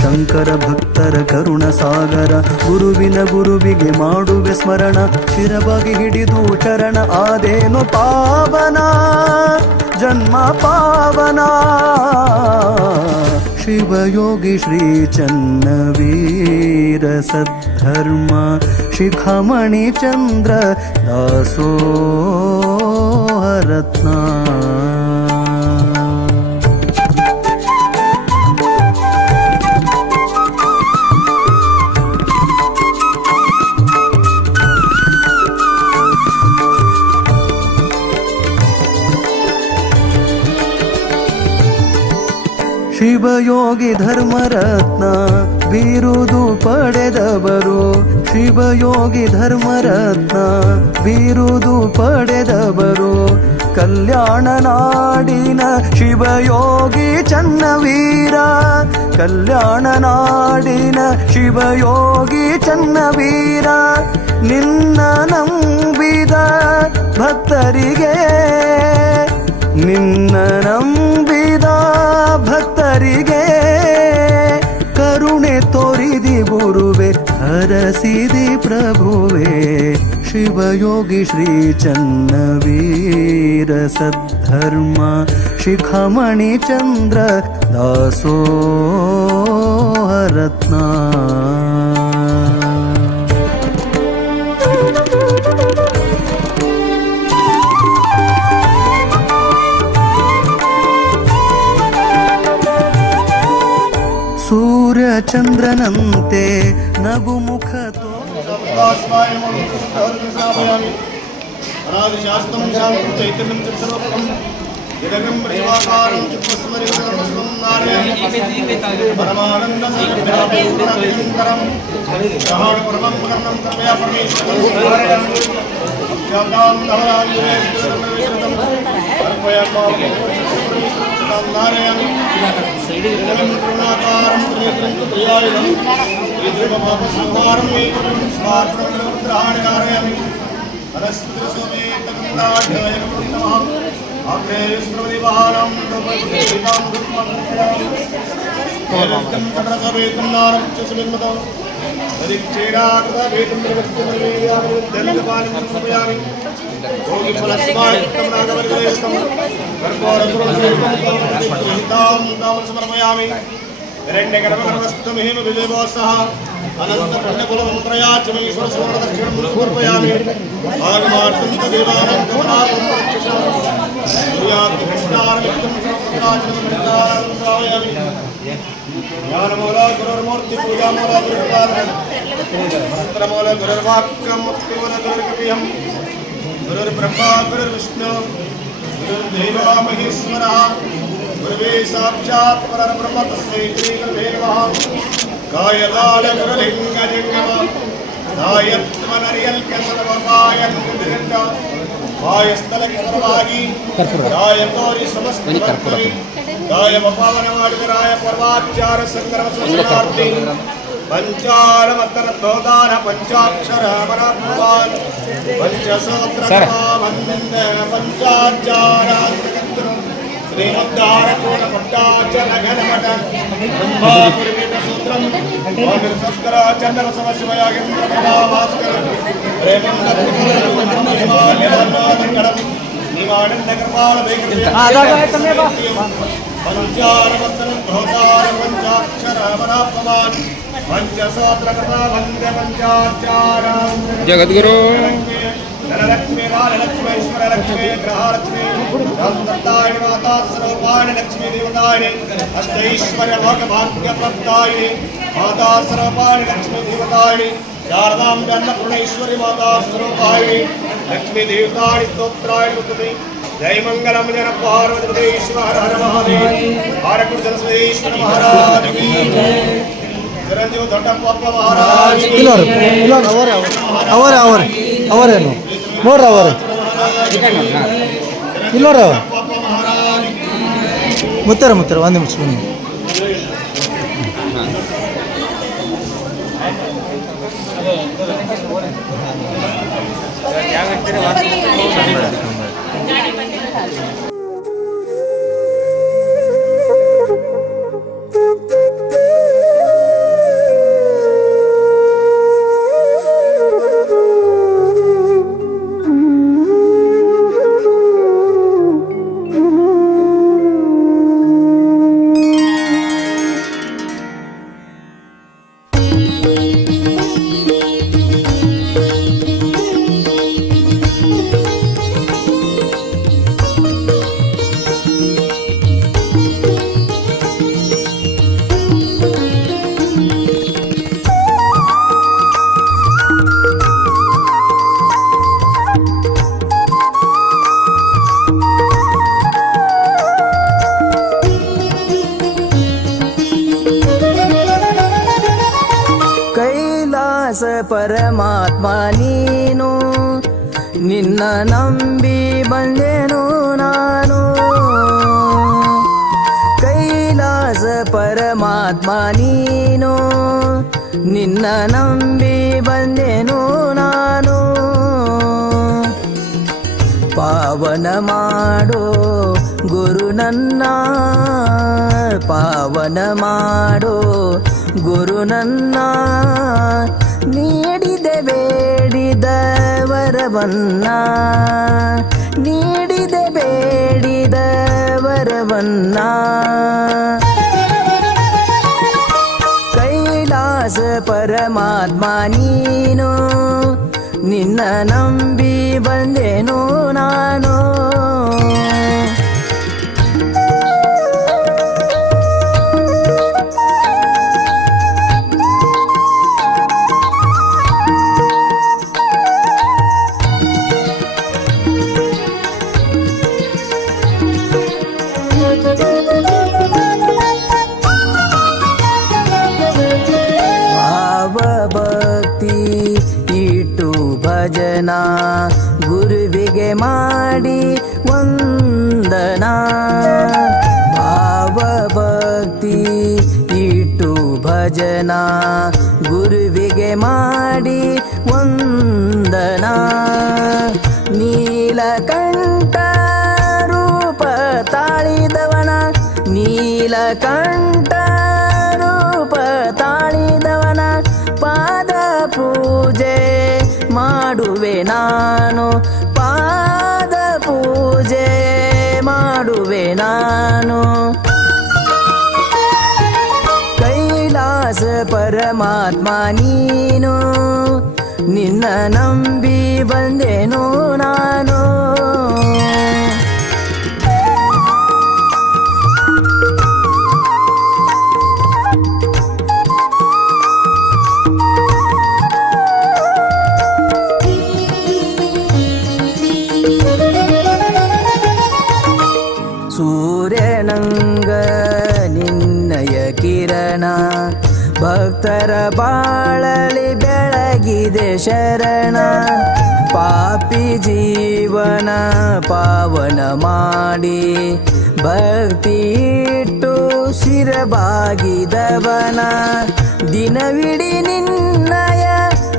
ಶಂಕರ ಭಕ್ತರ ಕರುಣ ಸಾಗರ, ಗುರುವಿನ ಗುರುವಿಗೆ ಮಾಡುವೆ ಸ್ಮರಣ. ಶಿರವಾಗಿ ಹಿಡಿದು ಚರಣ ಆದೇನು ಪಾವನ, ಜನ್ಮ ಪಾವನ. ಶಿವಯೋಗಿ ಶ್ರೀ ಚನ್ನವೀರ ಸದ್ಧರ್ಮ ಶಿಖಾಮಣಿ ಚಂದ್ರ ದಾಸೋಹರತ್ನ. ಶಿವಯೋಗಿ ಧರ್ಮರತ್ನ ಬಿರುದು ಪಡೆದವರು, ಶಿವಯೋಗಿ ಧರ್ಮರತ್ನ ಬಿರುದು ಪಡೆದವರು. ಕಲ್ಯಾಣ ನಾಡಿನ ಶಿವಯೋಗಿ ಚನ್ನವೀರ, ಕಲ್ಯಾಣ ನಾಡಿನ ಶಿವಯೋಗಿ ಚನ್ನವೀರ. ನಿನ್ನ ನಂಬಿದ ಭಕ್ತರಿಗೆ, ನಿನ್ನ ನಂಬಿದ ಭಕ್ತರಿಗೆ ಕರುಣೆ ತೋರಿದಿ ಗುರುವೆ, ಹರಸಿದಿ ಪ್ರಭುವೆ. ಶಿವಯೋಗಿ ಶ್ರೀ ಚನ್ನವೀರ ಸದ್ಧರ್ಮ ಶಿಖಮಣಿ ಚಂದ್ರ ದಾಸೋಹರತ್ನ ಸೂರ್ಯ ಚಂದ್ರನಂತೆ ನಗುಮುಖ ಅನಾದಿಶಾಸ್ತ್ರಂ ಶಾಂತಂ ಚೈತನ್ಯಂ ಚ ಸರ್ವಪದಂ ಜಗಗಂ ಪ್ರತಿವಾಕಾರಂ ಚಿತ್ತಸ್ಮರಿತಂ ನಾರಾಯಣಂ ಪರಮಾನಂದಸಂಗರಂ ಸಹಾಣ ಪರಮಂ ಪರಮಂ ತಮಯ ಪರಮೇಶ್ವರಂ ಅತ್ಯಂತಾಂ ನವರಾಜ್ಯೇಶ್ವರಂ ಅರ್ಪಯಾಮಿ ನಾರಾಯಣಂ ಜಗಗಂ ಕರುಣಾಕಾರಂ ತ್ರಿನೇತ್ರಂ ತ್ರಿಯಾಯುಧಂ ತ್ರಿದೇವ ಪಾಪ ಸಂಹಾರಂ ಏಕಂ ಸ್ವಾರ್ಥಂ ರುದ್ರಾಣಿ ನಾರಾಯಣಿ ಸಮರ್ಪಯಾಮಿ ಹಿರಣ್ಯಗರ್ಭಗರ್ಭಸ್ಥಮೇವ ವಿಜಯವಾಸಃ ಅನಂತ ಪುಣ್ಯಕುಲಮಂತ್ರಯಾಚಮೇಶ್ವರ ಸುವರ್ಣದಕ್ಷಿಣಂ ಸಮರ್ಪಯಾಮಿ ಆಗಮಾರ್ಥಂ ದೇವಾನಾಂ ಗಮನಾರ್ಥಂ ಸೂರ್ಯಾಗ್ನಿಘಂಟಾರಮಿತ್ತಂ ಸರ್ವಪುತ್ರಾಚರಣಂ ಶ್ರಾವಯಾಮಿ ಜ್ಞಾನಮೂಲ ಗುರುರ್ಮೂರ್ತಿ ಪೂಜಾಮೂಲ ಗುರುರ್ಪಾದಂ ಮಂತ್ರಮೂಲ ಗುರುರ್ವಾಕ್ಯಂ ಮುಕ್ತಿಮೂಲ ಗುರುರ್ಕಪಿಯಂ ಗುರುರ್ಬ್ರಹ್ಮ ಗುರುರ್ವಿಷ್ಣು ಗುರುರ್ದೇವ ಮಹೇಶ್ವರಃ ಗುರುವೇ ಸಾಕ್ಷಾತ್ ಪರಬ್ರಹ್ಮ ತಸ್ಮೈ ಶ್ರೀ ಗುರುವೇ ನಮಃ ಕಾಯದಾಲ ಗುರುಲಿಂಗ ಜಂಗಮ ದಾಯತ್ವನರಿಯಲ್ ಕೆಸರವಾಯಂಗ ಕಾಯಸ್ಥಲಕ್ಕೆ ಸರ್ವಾಗಿ ದಾಯ ಕೋರಿ ಸಮಸ್ತ ದಾಯ ಪಾವನ ಮಾಡಿದ ರಾಯ ಪರ್ವಾಚಾರ ಸಂಗ್ರಹ ಸಂಸ್ಕಾರ್ತಿ ಪಂಚಾರ ಮತ್ತರ ಧೋದಾನ ಪಂಚಾಕ್ಷರ ಮನಭವಾನ್ ಪಂಚಸೂತ್ರ ಬಂದ ಪಂಚಾಚಾರ ಶ್ರೀಮದ್ದಾರ ಕೋಟ ಪಟ್ಟಾಚರ ಘನಮಠ ಬ್ರಹ್ಮಾಪುರಿತ ಸೂತ್ರಂ ಸತ್ಕರ ಚಂದನ ಸಮಶಿವಯಾಗೇಂದ್ರ ಭಾಸ್ಕರ ನಿವಾನಂದ ಕೃಪಾಲ ಪಂಚಾರ ಮತ್ತನ ಧೋದಾರ ಪಂಚಾಕ್ಷರ ಮನಭವಾನ್ ಪಂಚಸೂತ್ರ ಬಂದ ಪಂಚಾಚಾರ ಜಗದ್ಗುರು ಧನಲಕ್ಷ್ಮೀ ಬಾಲಲಕ್ಷ್ಮೇಶ್ವರ ಲಕ್ಷ್ಮೀ ಗ್ರಹಲಕ್ಷ್ಮೀ ಸಂತತಾಯಿನಿ ಮಾತಾ ಸರ್ವಪಾಣಿ ಲಕ್ಷ್ಮೀ ದೇವತಾಯಿನಿ ಅಷ್ಟೈಶ್ವರ್ಯ ಭೋಗಭಾಗ್ಯ ಪ್ರದಾಯಿನಿ ಮಾತಾ ಸರ್ವಪಾಣಿ ಲಕ್ಷ್ಮೀ ದೇವತಾಯಿನಿ ಶಾರದಾಂ ಅನ್ನಪೂರ್ಣೇಶ್ವರಿ ಮಾತಾ ಸ್ವರೂಪಾಯಿನಿ ಲಕ್ಷ್ಮೀ ದೇವತಾಯಿನಿ ಸ್ತೋತ್ರಾಯ ನುತತಿ ಜಯ ಮಂಗಲಂ ಜನ ಪಾರ್ವತಿ ಈಶ್ವರ ಹರ ಮಹಾದೇವ ಆರಕುಡ ಜನಸ್ವೇಶ್ವರ ಮಹಾರಾಜ ಕಿ ಜಯ ಚಿರಂಜೀವ ದೊಡ್ಡಪ್ಪ ಮಹಾರಾಜ ಅವರೇನು ನೋಡ್ರ ಅವರು ಇಲ್ಲೋರ ಮುತ್ತರ ಒಂದು ನಿಮಿಷ ಬನ್ನಿ. ಪರಮಾತ್ಮ ನೀನು ನಿನ್ನ ನಂಬಿ ಬಂದೆನು ನಾನು ಕೈಲಾಸ ಪರಮಾತ್ಮ ನೀನು ನಿನ್ನ ನಂಬಿ ಬಂದೆನು ನಾನು ಪಾವನ ಮಾಡೋ ಗುರು ನನ್ನ ಪಾವನ ಮಾಡೋ ಗುರು ನನ್ನ ನೀಡಿದೆ ಬೇಡಿದವರಿಗೆ ವರವನ್ನ ನೀಡಿದೆ ಬೇಡಿದ ವರವನ್ನ ಕೈಲಾಸ ಪರಮಾತ್ಮ ನೀನು ನಿನ್ನ ನಂಬಿ ಬಂದೆನು ನಾನು ಭಕ್ತಿ ಇಟ್ಟು ಭಜನ ಗುರುವಿಗೆ ಮಾಡಿ ವಂದನ ಭಾವ ಭಕ್ತಿ ಇಟ್ಟು ಭಜನ ಗುರುವಿಗೆ ಮಾಡಿ ವಂದನ ನೀಲಕಂಠ ರೂಪ ತಾಳಿದವನ ನೀಲಕಂಠ ರೂಪ ತಾಳಿದವನ ಪಾದ ಪೂಜೆ ಮಾಡುವೆ ನಾನು ಪಾದ ಪೂಜೆ ಮಾಡುವೆ ನಾನು ಕೈಲಾಸ ಪರಮಾತ್ಮ ನೀನು ನಿನ್ನ ನಂಬಿ ಬಂದೆನು ನಾನು ಸೂರ್ಯನಂಗ ನಿನ್ನಯ ಕಿರಣ ಭಕ್ತರ ಬಾಳಲಿ ಬೆಳಗಿದೆ ಶರಣ ಪಾಪಿ ಜೀವನ ಪಾವನ ಮಾಡಿ ಭಕ್ತಿ ಇಟ್ಟು ಶಿರಬಾಗಿದವನ ದಿನವಿಡಿ ನಿನ್ನಯ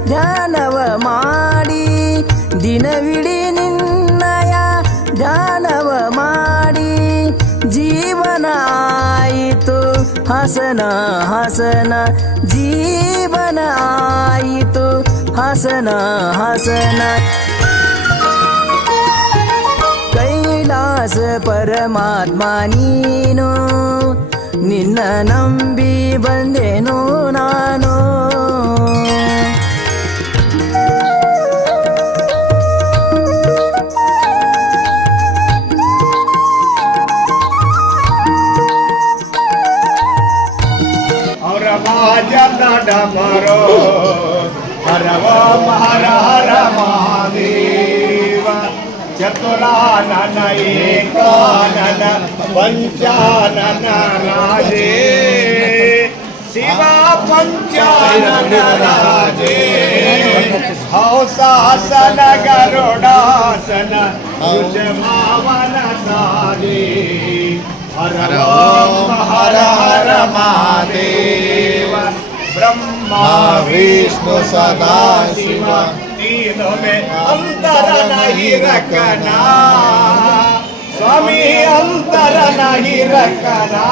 ಧ್ಯಾನವ ಮಾಡಿ ದಿನವಿಡಿ ನಿನ್ನಯ ಧ್ಯಾನವ ಮಾಡಿ ಜೀವನ ಆಯಿತು ಹಸನ ಹಸನ ಜೀವನ ಆಯಿತು ಹಸನ ಹಸನ ಕೈಲಾಸ ಪರಮಾತ್ಮ ನೀನು ನಿನ್ನ ನಂಬಿ ಬಂದೆನು ನಾನು ಡಮರೋ ಹರವ ಹರ ಹರ ಮಹಾದೇವ ಚತುರಾನನ ಏಕಾನನ ಪಂಚಾನನ ರಾಜೇ ಶಿವ ಪಂಚಾನನ ರಾಜೇ ಹೌಸಾಸನ ಗರುಡಾಸನ ಭುಜಮಾವನ ಸಾಧೇ हर ओम हर हर महादेव ब्रह्मा विष्णु सदा शिव तीनों में अंतर नहीं रखना स्वामी अंतर नहीं रखना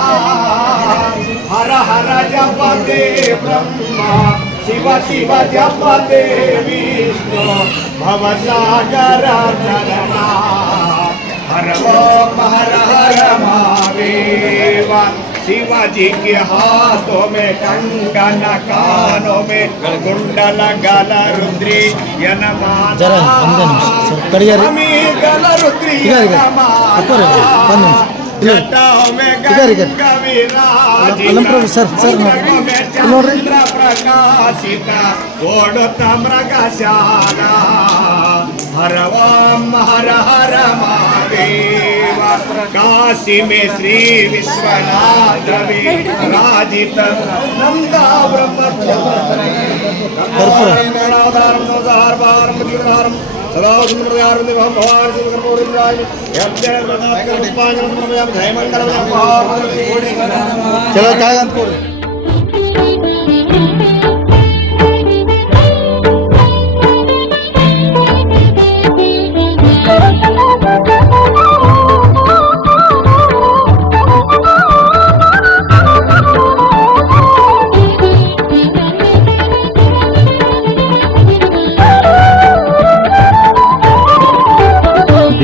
हर हर जपते ब्रह्मा शिव शिव जपते विष्णु भवसागर चरना हर ओम हर हर महादेव शिवाजी के हाथों में कंगन कानों में कुंडल गल रुद्री यनमाला हमी गल रुद्री यनमाला जटाओं में गंगा विराजिता अंगों में चंद्र प्रकाशिता ओडता मृगशाला हर ओम हर हर महादेव काशी में श्री विश्वनाथ विराजित नंदा चलो कागंतपुर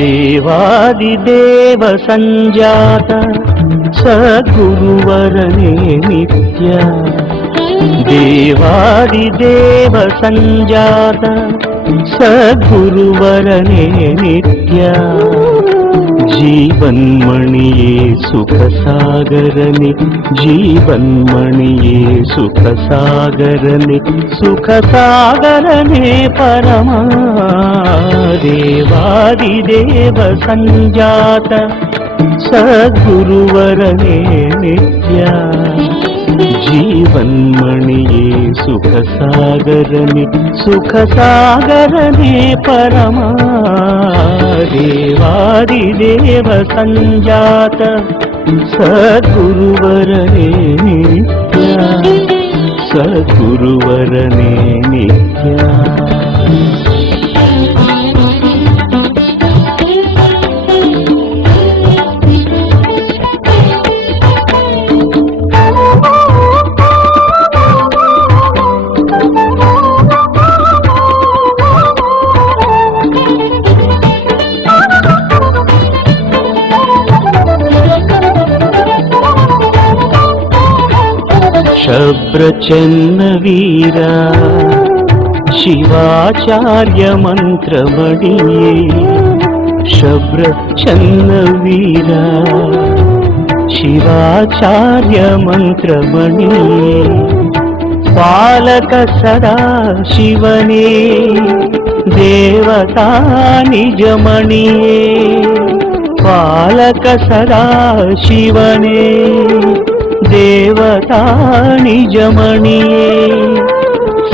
ದೇವಾದಿದೇವ ಸಂಜಾತ ಸದ್ಗುರುವರನೇ ನಿತ್ಯ ದೇವಾದಿದೇವ ಸಂಜಾತ ಸದ್ಗುರುವರನೇ ನಿತ್ಯ ಜೀವನ್ಮಣಿಯೇ ಸುಖ ಸಾಗರನೆ ಜೀವನ್ಮಣಿಯೇ ಸುಖ ಸಾಗರನೆ ಸುಖ ಸಾಗರನೆ ಪರಮ ದೇವಾದಿದೇವ ಸಂಜಾತ ಸದ್ಗುರುವರನೇ ನಿತ್ಯ ಜೀವನ್ಮಣಿಯೇ ಸುಖ ಸಾಗರನೆ ಸುಖ ಸಾಗರನೆ ಪರಮ ದೇವಾದಿದೇವ ಸಂಜಾತ ಸದ್ಗುರುವರನೇ ನಿತ್ಯ ಸದ್ಗುರುವರನೇ ನಿತ್ಯ ಶಬ್ರಚನ್ನವೀರ ಶಿವಾಚಾರ್ಯ ಮಂತ್ರಮಣಿಯೇ ಶಬ್ರಚನ್ನವೀರ ಶಿವಾಚಾರ್ಯ ಮಂತ್ರಮಣಿಯೇ ಪಾಲಕ ಸದಾ ಶಿವನೇ ದೇವತಾ ನಿಜಮಣಿಯೇ ಪಾಲಕ ಸದಾ ಶಿವನೇ ದೇವತಾ ನಿಜಮಣಿಯೇ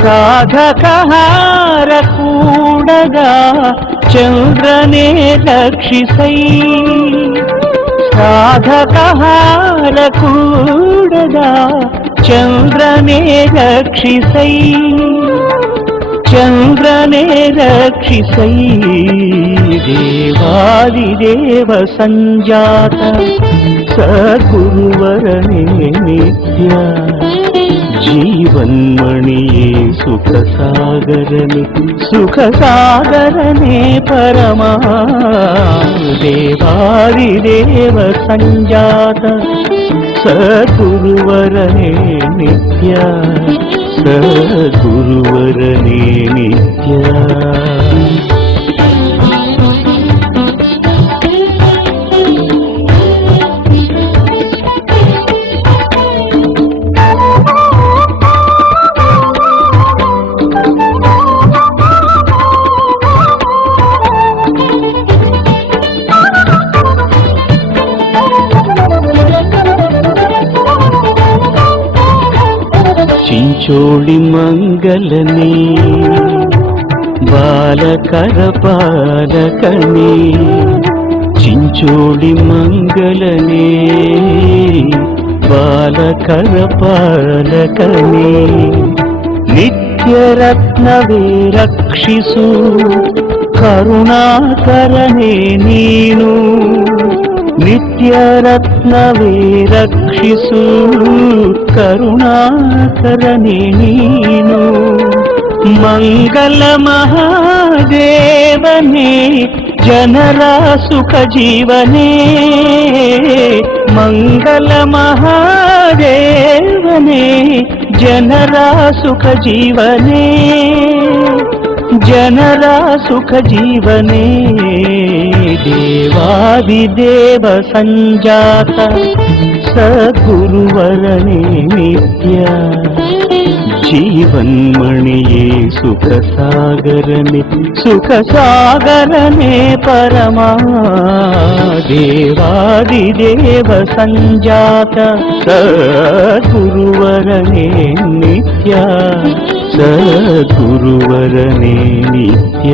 ಸಾಧಕಹಾರ ಕೂಡದ ಚಂದ್ರನೇ ರಕ್ಷಿಸೈ ಸಾಧಕಹಾರ ಕೂಡದ ಚಂದ್ರನೇ ರಕ್ಷಿಸೈ ಚಂದ್ರನೇ ರಕ್ಷಿಸೈ ದೇವಾದಿದೇವ ಸಂಜಾತ ಸದ್ಗುರುವರನೇ ನಿತ್ಯ ಜೀವನ್ಮಣಿಯೇ ಸುಖ ಸಾಗರನೆ ಸುಖ ಸಾಗರನೆ ಪರಮ ದೇವಾದಿದೇವ ಸಂಜಾತ ಸದ್ಗುರುವರನೇ ನಿತ್ಯ ಸದ್ಗುರುವರನೇ ನಿತ್ಯ ಚಿಂಚೋಳಿ ಮಂಗಲನೇ ಬಾಲಕರ ಪಾಲಕನೇ ಚಿಂಚೋಳಿ ಮಂಗಲನೇ ಬಾಲಕರ ಪಾಲಕನೇ ನಿತ್ಯ ರತ್ನವೇ ರಕ್ಷಿಸು ಕರುಣಾಕರನೇ ನೀನು ನಿತ್ಯ ರತ್ನವೇ ರಕ್ಷಿಸು ಕರುಣಾಕರನೇ ನೀನು ಮಂಗಲ ಮಹಾದೇವನೇ ಜನರ ಸುಖ ಜೀವನೇ ಮಂಗಲ ಮಹಾದೇವನೇ ಜನರ ಸುಖ ಜೀವನೇ ಜನರ ಸುಖ ಜೀವನೇ ದೇವಾದಿದೇವ ಸಂಜಾತ ಸದ್ಗುರುವರನೇ ನಿತ್ಯ ಜೀವನ್ಮಣಿಯೇ ಸುಖ ಸಾಗರನೆ ಸುಖ ಸಾಗರನೆ ಪರಮ ದೇವಾದಿದೇವ ಸಂಜಾತ ಸದ್ಗುರುವರನೇ ನಿತ್ಯ ಸದ್ಗುರುವರನೇ ನಿತ್ಯ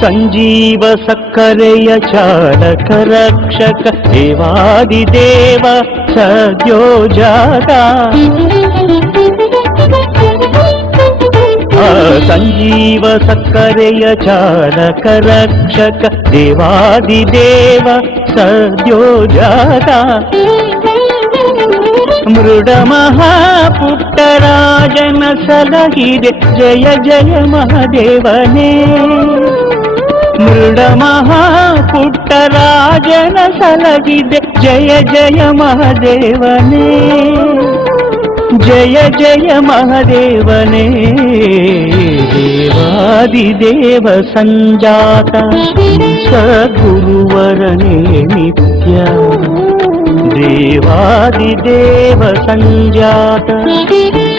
ಸಂಜೀವ ಸಕ್ಕರೆಯ ಚಾಲಕ ರಕ್ಷಕ ದೇವಾದಿದೇವ ಸದ್ಯೋ ಜಾತ ಸಂಜೀವ ಸಕ್ಕರೆಯ ಚಾಲಕ ರಕ್ಷಕ ದೇವಾದಿದೇವ ಸದ್ಯೋ ಜಾತ ಮೃಡ ಮಹಾಪುಟ್ಟರಾಜನ ಸಲಹಿದೆ ಜಯ ಜಯ ಮಹಾದೇವನೇ ಮೃಡ ಮಹಾಪುಟ್ಟರಾಜನ ಸಲಹಿದೆ ಜಯ ಜಯ ಮಹಾದೇವನೇ ಜಯ ಜಯ ಮಹಾದೇವನೇ ದೇವಾದಿದೇವ ಸಂಜಾತ ಸದ್ಗುರುವರನೇ ನಿತ್ಯ ದೇವಾದಿದೇವ ಸಂಜಾತ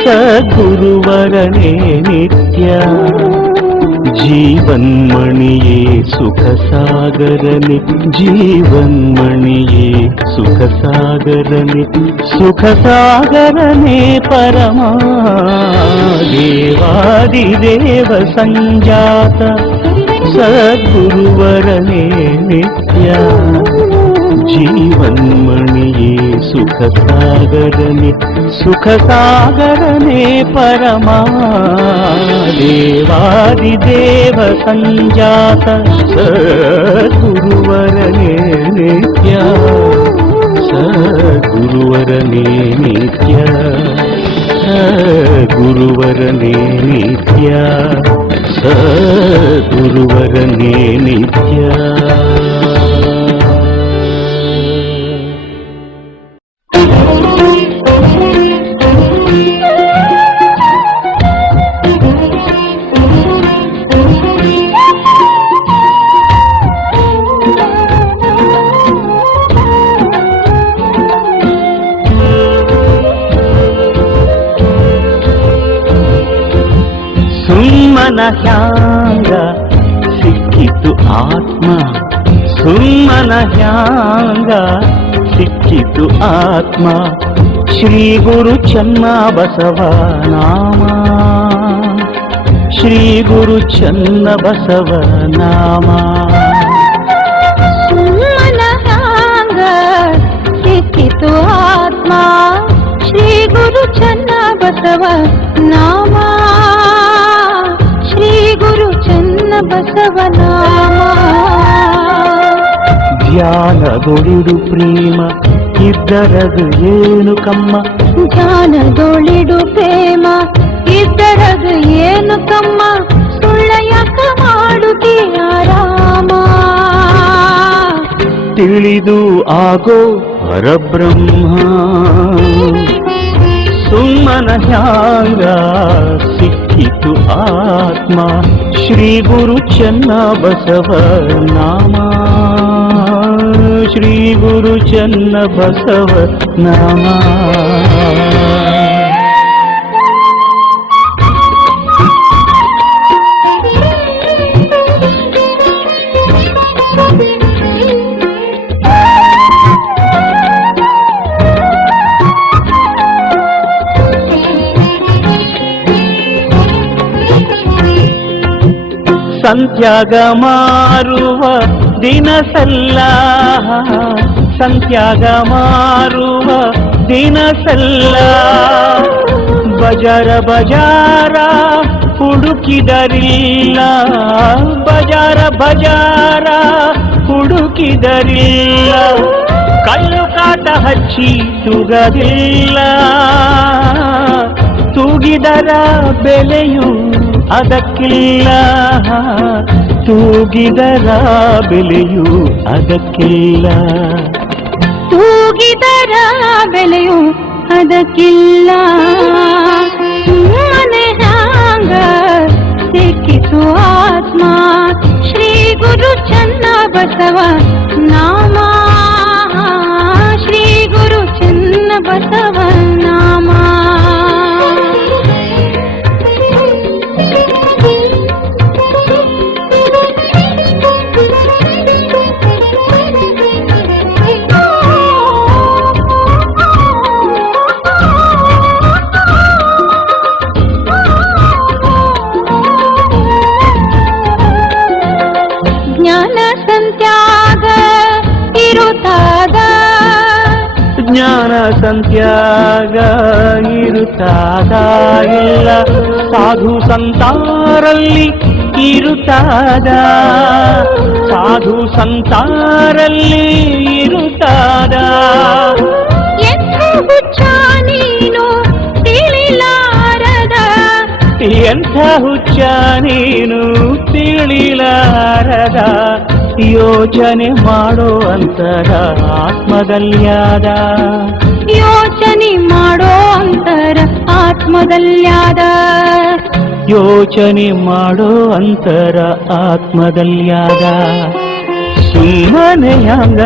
ಸದ್ಗುರುವರನೇ ನಿತ್ಯ ಜೀವನ್ಮಣಿಯೇ ಸುಖ ಸಾಗರನೆ ಜೀವನ್ಮಣಿಯೇ ಸುಖ ಸಾಗರನೆ ಸುಖ ಸಾಗರನೆ ಪರಮ ದೇವಾದಿದೇವ ಸಂಜಾತ ಸದ್ಗುರುವರನೇ ನಿತ್ಯ ಜೀವನ್ಮಣಿಯೇ ಸುಖ ಸಾಗರನೆ ಪರಮ ದೇವಾದಿದೇವ ಸಂಜಾತ ಸದ್ಗುರುವರನೇ ನಿತ್ಯ ಸದ್ಗುರುವರನೇ ನಿತ್ಯ ಸದ್ಗುರುವರನೇ ನಿತ್ಯ ಸದ್ಗುರುವರನೇ ನಿತ್ಯ. ಸುಮ್ಮನ ಹ್ಯಾಂಗ ಸಿಕ್ಕಿತು ಆತ್ಮ ಸುಮ್ಮನ ಹ್ಯಾಂಗ ಸಿಕ್ಕಿತು ಆತ್ಮ ಶ್ರೀ ಗುರು ಚನ್ನ ಬಸವ ನಾಮ ಶ್ರೀ ಗುರು ಚನ್ನ ಬಸವ ನಾಮ ಸುಮ್ಮನ ಹ್ಯಾಂಗ ಸಿಕ್ಕಿತು ಆತ್ಮ ಶ್ರೀ ಗುರು ಚನ್ನ ಬಸವ ನಾಮ ಶ್ರೀ ಗುರು ಚನ್ನ ಬಸವ ನಾಮ ಧ್ಯಾನದೊಳಿಡು ಪ್ರೇಮ ಇದ್ದರದು ಏನು ಕಮ್ಮ ಧ್ಯಾನದೊಳಿಡು ಪ್ರೇಮ ಇದ್ದರದು ಏನು ಕಮ್ಮ ಸುಳ್ಳ ಯಾಕ ಮಾಡುತ್ತೀಯ ರಾಮ ತಿಳಿದು ಆಗೋ ಪರಬ್ರಹ್ಮ ಸುಮ್ಮನ ಹ್ಯಾಂಗ ಸಿಕ್ಕಿತು ಆತ್ಮ ಶ್ರೀ ಗುರು ಚನ್ನ ಬಸವ ನಾಮ ಶ್ರೀ ಗುರು ಚನ್ನ ಬಸವ ನಾಮ ಸಂತ್ಯಾಗ ಮಾರುವ ದಿನಸಲ್ಲ ಸಂತ್ಯಾಗ ಮಾರುವ ದಿನಸಲ್ಲ ಬಜಾರ ಬಜಾರ ಹುಡುಕಿದರಿಲ್ಲ ಬಜಾರ ಬಜಾರ ಹುಡುಕಿದರಿಲ್ಲ ಕಲ್ಲು ಕಾಟ ಹಚ್ಚಿ ತುಗದಿಲ್ಲ ತೂಗಿದರ ಬೆಲೆಯು ಅದಕ್ಕಿಲ್ಲ ತೂಗಿದರ ಬೆಲೆಯು ಅದಕ್ಕಿಲ್ಲ ತೂಗಿದರ ಬೆಲೆಯು ಅದಕ್ಕಿಲ್ಲ ಮನೆ ಹ್ಯಾಂಗ ಸಿಕ್ಕಿತು ಆತ್ಮ ಶ್ರೀ ಗುರು ಚನ್ನ ಬಸವ ನಾಮ ಶ್ರೀ ಗುರು ಚನ್ನ ಬಸವ ನಾಮ ಜ್ಞಾನ ಸಂತ್ಯಾಗ ಇರುತ್ತಾದ ಇಲ್ಲ ಸಾಧು ಸಂತಾರಲ್ಲಿ ಇರುತ್ತಾದ ಸಾಧು ಸಂತಾರಲ್ಲಿ ಇರುತ್ತಾದ ಎಂಥ ಹುಚ್ಚ ನೀನು ತಿಳಿಲಾರದ ಎಂಥ ಹುಚ್ಚ ನೀನು ತಿಳಿಲಾರದ ಯೋಚನೆ ಮಾಡೋ ಅಂತರ ಆತ್ಮದಲ್ಯಾದ ಯೋಚನೆ ಮಾಡೋ ಅಂತರ ಆತ್ಮದಲ್ಯಾದ ಯೋಚನೆ ಮಾಡೋ ಅಂತರ ಆತ್ಮದಲ್ಯಾದ ಸುಮ್ಮನೆ ಹಂಗ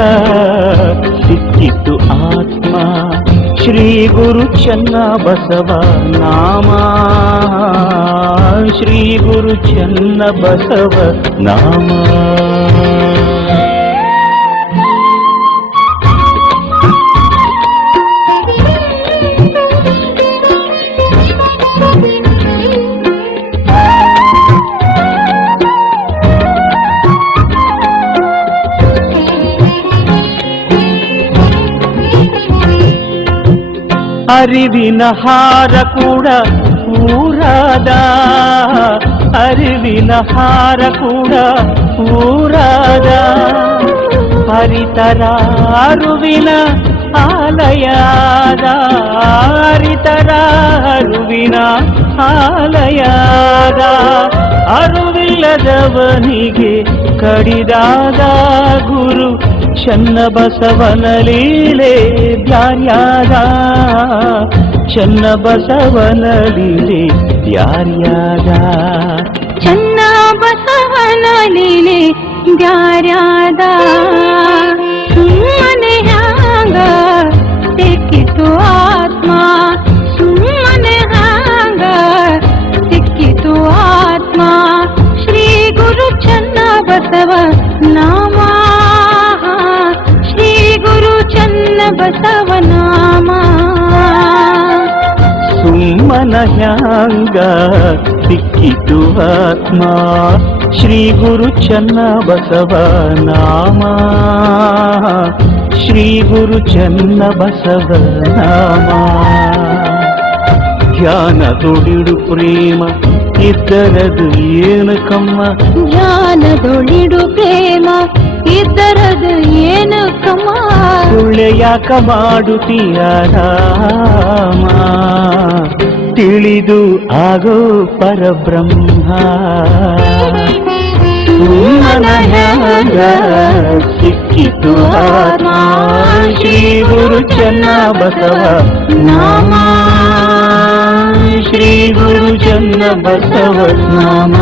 ಸಿಕ್ಕಿತ್ತು ಆತ್ಮ ಶ್ರೀ ಗುರು ಚನ್ನ ಬಸವ ನಾಮ ಶ್ರೀ ಗುರು ಚನ್ನ ಬಸವ ನಾಮ ಅರಿವಿನ ಹಾರ ಕೂಡ ಊರಾದ ಅರಿವಿನ ಹಾರ ಕೂಡ ಊರಾದ ಹರಿತರ ಅರುವಿನ ಆಲಯಾದ ಹರಿತರ ಅರುವಿನ ಆಲಯಾದ ಅರುವಿಲ್ಲದವನಿಗೆ ಕಡಿದಾದ ಗುರು ಚನ್ನ ಬಸವನ ಲೀಲೆ ಧ್ಯಾನ್ಯಾದ ಚನ್ನ ಬಸವನ ಲೀಲೆ ಯಾರ್ಯಾದ ಚನ್ನ ಬಸವನ ಲೀಲೆ ದ್ಯಾರ್ಯಾದ ಸುಮ್ಮನೆ ಹ್ಯಾಂಗ ಸಿಕ್ಕಿತು ಆತ್ಮ ಸುಮ್ಮನೆ ಹ್ಯಾಂಗ ಸಿಕ್ಕಿತು ಆತ್ಮ ಶ್ರೀ ಗುರು ಚನ್ನ ಬಸವ ನಾಮ ಶ್ರೀ ಗುರು ಚನ್ನ ಬಸವ ನಾಮ ಸುಮ್ಮನ ಹ್ಯಾಂಗ ಸಿಕ್ಕಿತು ಆತ್ಮ ಶ್ರೀ ಗುರು ಚನ್ನ ಬಸವ ನಾಮ ಶ್ರೀ ಗುರು ಚನ್ನ ಬಸವ ನಾಮ ಧ್ಯಾನದೊಡಿಡು ಪ್ರೇಮ ಇದ್ದರದು ಏನು ಕಮ್ಮ ಧ್ಯಾನದೊಳಿಡು ಪ್ರೇಮ ಇದ್ದರದು ಏನು ಕಮ್ಮ ಸುಳ್ಳೆ ಯಾಕ ಮಾಡುತ್ತೀಯ ರಾಮ ತಿಳಿದು ಆಗೋ ಪರಬ್ರಹ್ಮ ಸುಮ್ಮನ ಹ್ಯಾಂಗ ಸಿಕ್ಕಿತು ಆತ್ಮ ಶ್ರೀ ಗುರು ಚನ್ನ ಬಸವ ನಾಮ ಶ್ರೀ ಗುರು ಚನ್ನ ಬಸವ ನಾಮ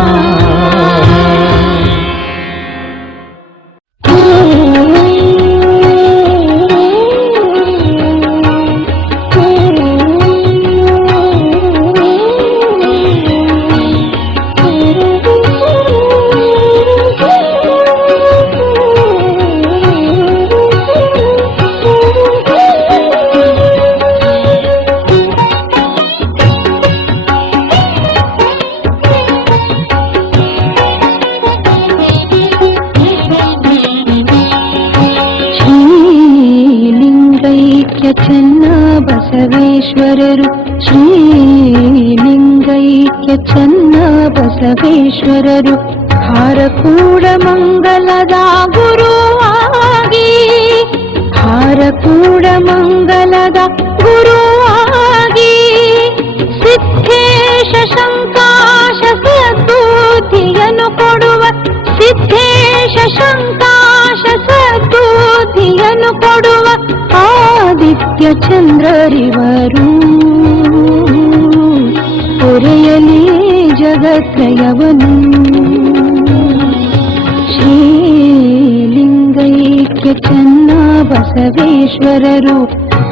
ಚನ್ನ ಬಸವೇಶ್ವರರು ಶ್ರೀಲಿಂಗೈಕ್ಯ ಚನ್ನ ಬಸವೇಶ್ವರರು ಹಾರಕೂಡ ಮಂಗಲದ ಗುರುವಾಗಿ ಹಾರಕೂಡ ಮಂಗಲದ ಗುರುವಾಗಿ ಸಿದ್ಧೇಶ ಶಂಕಾಶ ಸದ್ಬುದ್ಧಿಯನ್ನು ಕೊಡುವ ಸಿದ್ಧೇಶ ಶಂಕಾಶ ಸದ್ಬುದ್ಧಿಯನ್ನು ಕೊಡುವ ಆದಿತ್ಯ ಚಂದ್ರರಿವರು ಪೊರೆಯಲಿ ಜಗತ್ರಯವನು ಶ್ರೀಲಿಂಗೈಕ್ಯ ಚನ್ನ ಬಸವೇಶ್ವರರು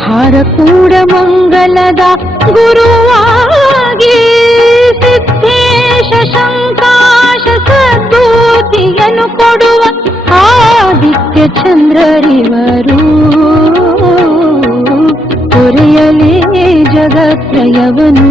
ಹಾರಕೂಡ ಮಂಗಲದ ಗುರುವಾಗಿ ಸಿದ್ಧೇಶ ಶಂಕಾಶ ಸದ್ಬುದ್ಧಿಯನ್ನು ಕೊಡುವ ಆದಿತ್ಯ ಚಂದ್ರರಿವರು ಪೊರೆಯಲಿ ಜಗತ್ರಯವನು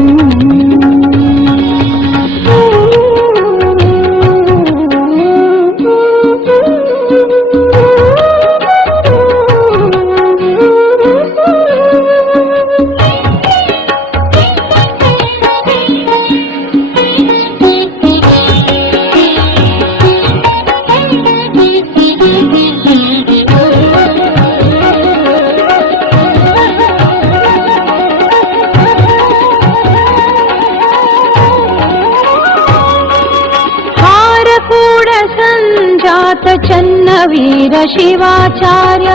ಚನ್ನವೀರ ಶಿವಾಚಾರ್ಯ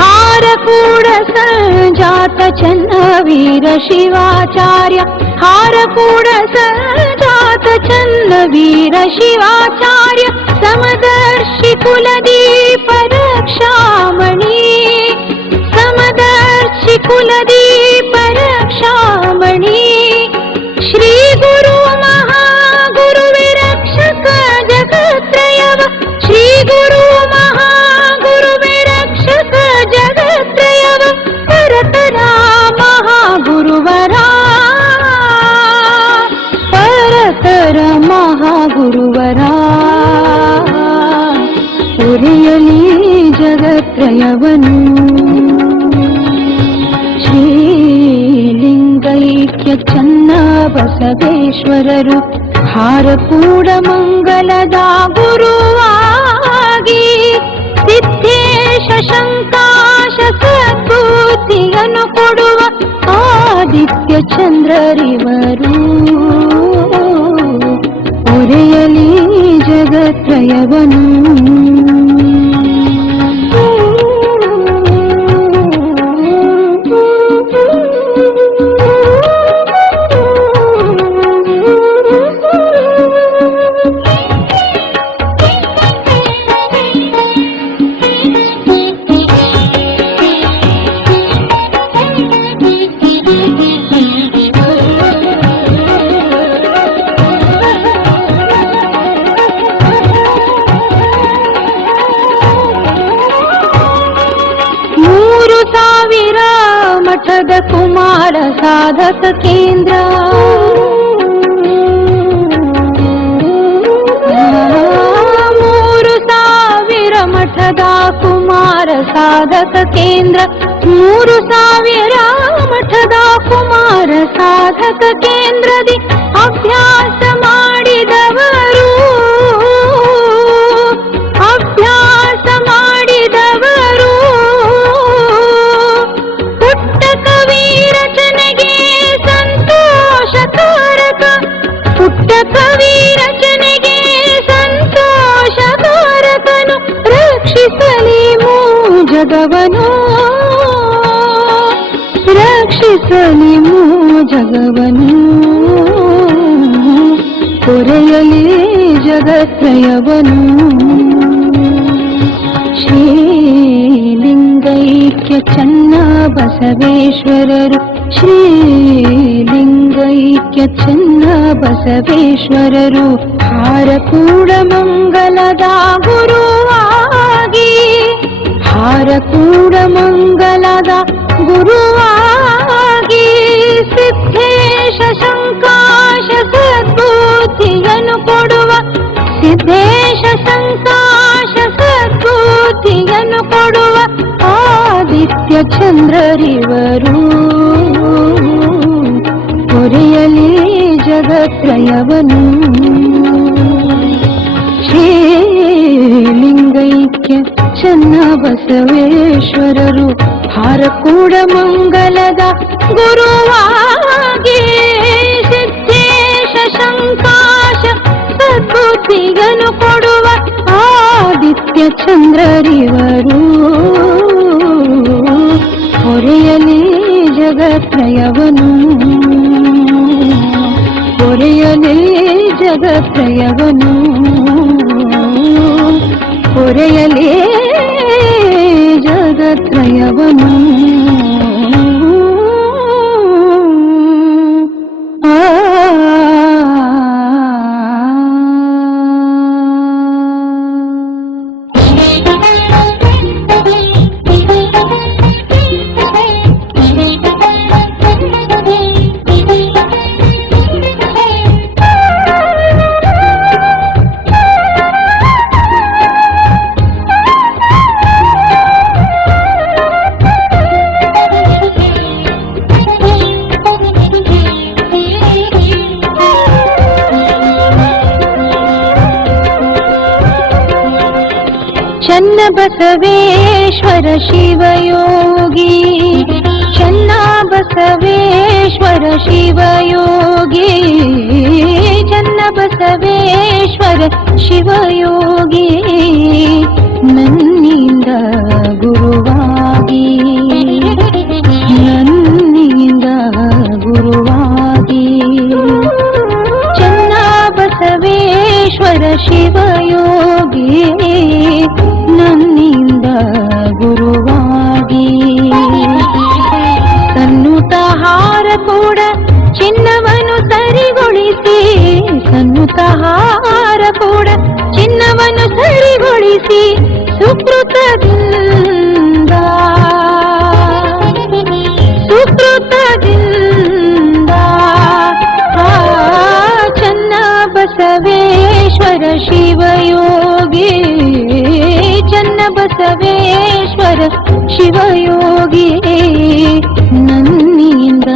ಹಾರಕೂಡ ಸಂಜಾತ ಚನ್ನವೀರ ಶಿವಾಚಾರ್ಯ ಹಾರಕೂಡ ಸಂಜಾತ ಚನ್ನವೀರ ಶಿವಾಚಾರ್ಯ ಸಮದರ್ಶಿ ಕುಲದೀಪ ರಕ್ಷಾಮಣಿ ಸಮದರ್ಶಿ ಕುಲದೀಪ ರಕ್ಷಾಮಣಿ ಶ್ರೀ ಗುರು ಮಹಾಗುರುವೆ ರಕ್ಷಕ ಜಗತ್ರಯವ ಶ್ರೀ ಗುರು ಮಹಾಗುರುವೆ ರಕ್ಷಕ ಜಗತ್ರಯವ ಪರತರ ಮಹಾಗುರುವರ ಪರತರ ಮಹಾಗುರುವರ ಉರಿಯಲಿ ಜಗತ್ರಯವನು ಶ್ರೀಲಿಂಗೈಕ್ಯ ಚನ್ನ ಬಸವೇಶ್ವರರು ಹಾರಕೂಡ ಮಂಗಲದ ಗುರುವಾಗಿ ಸಿದ್ಧೇಶ ಶಂಕಾಶ ಸದ್ಬುದ್ಧಿಯನ್ನು ಕೊಡುವ ಆದಿತ್ಯ ಚಂದ್ರರಿವರು ಒರೆಯಲಿ ಜಗತ್ರಯವನು ಮಠದ ಕುಮಾರ ಸಾಧಕ ಕೇಂದ್ರ 3000 ಮಠದ ಕುಮಾರ ಸಾಧಕ ಕೇಂದ್ರ 3000 ಮಠದ ಕುಮಾರ ಸಾಧಕ ಕೇಂದ್ರದಿ ಅಭ್ಯಾಸ ಮಾಡಿದವರು ಅಭ್ಯಾಸ ಮಾಡಿದವರು ಪುಟ್ಟ ಕವಿ ರಚನೆಗೆ ಸಂತೋಷಕಾರಕ ಪುಟ್ಟ ಕವಿ ರಚನೆಗೆ ಸಂತೋಷಕಾರಕನು ರಕ್ಷಿಸಲಿ ಜಗವನು ರಕ್ಷಿಸಲಿ ಜಗವನು ಕೊರೆಯಲಿ ಜಗತ್ರಯವನು ಶ್ರೀಲಿಂಗೈಕ್ಯ ಚನ್ನ ಬಸವೇಶ್ವರರು ಶ್ರೀಲಿಂಗೈಕ್ಯ ಚನ್ನ ಬಸವೇಶ್ವರರು ಹಾರಕೂಡ ಮಂಗಲದ ಗುರುವಾಗಿ ಹಾರಕೂಡ ಮಂಗಲದ ಗುರುವಾಗಿ ಸಿದ್ಧೇಶ ಶಂಕಾಶ ಸದ್ಬುದ್ಧಿಯನ್ನು ಕೊಡುವ ಸಿದ್ಧೇಶ ಸಂಕಾಶ ಸದ್ಬುದ್ಧಿಯನ್ನು ಕೊಡುವ ಆದಿತ್ಯ ಚಂದ್ರರಿವರು ಕೊರೆಯಲಿ ಜಗತ್ರಯವನು ಶ್ರೀಲಿಂಗೈಕ್ಯ ಚನ್ನ ಬಸವೇಶ್ವರರು ಹಾರಕೂಡ ಮಂಗಲದ ಗುರುವಾಗಿ ಸಿದ್ಧೇಶ ಶಂಕಾಶ ಸದ್ಬುದ್ಧಿಯನ್ನು ಕೊಡುವ ಆದಿತ್ಯ ಚಂದ್ರರಿವರು ಹೊರೆಯಲಿ ಜಗತ್ರಯವನು ಹೊರೆಯಲಿ ಜಗತ್ರಯವನು ಹೊರೆಯಲಿ ಜಗತ್ರಯವನು ಚನ್ನ ಬಸವೇಶ್ವರ ಶಿವಯೋಗಿ ಚನ್ನ ಚನ್ನಬಸವೇಶ್ವರ ಶಿವಯೋಗಿ ಚನ್ನಬಸವೇಶ್ವರ ಶಿವಯೋಗಿ ನನ್ನಿಂದ ಗುರುವಾಗಿ ನನ್ನಿಂದ ಗುರುವಾಗಿ ಚನ್ನಬಸವೇಶ್ವರ ಶಿವಯೋಗಿ ನನ್ನಿಂದ ಗುರುವಾಗಿ ಸನ್ನುತಹಾರ ಕೂಡ ಚಿನ್ನವನ್ನು ಸರಿಗೊಳಿಸಿ ಸನ್ನುತಹಾರ ಕೂಡ ಚಿನ್ನವನ್ನು ಸರಿಗೊಳಿಸಿ ಸುಕೃತದಿಂದ ಚನ್ನಬಸವೇಶ್ವರ ಶಿವಯೋಗಿ ಚನ್ನಬಸವೇಶ್ವರ ಶಿವಯೋಗಿ ನನ್ನಿಂದ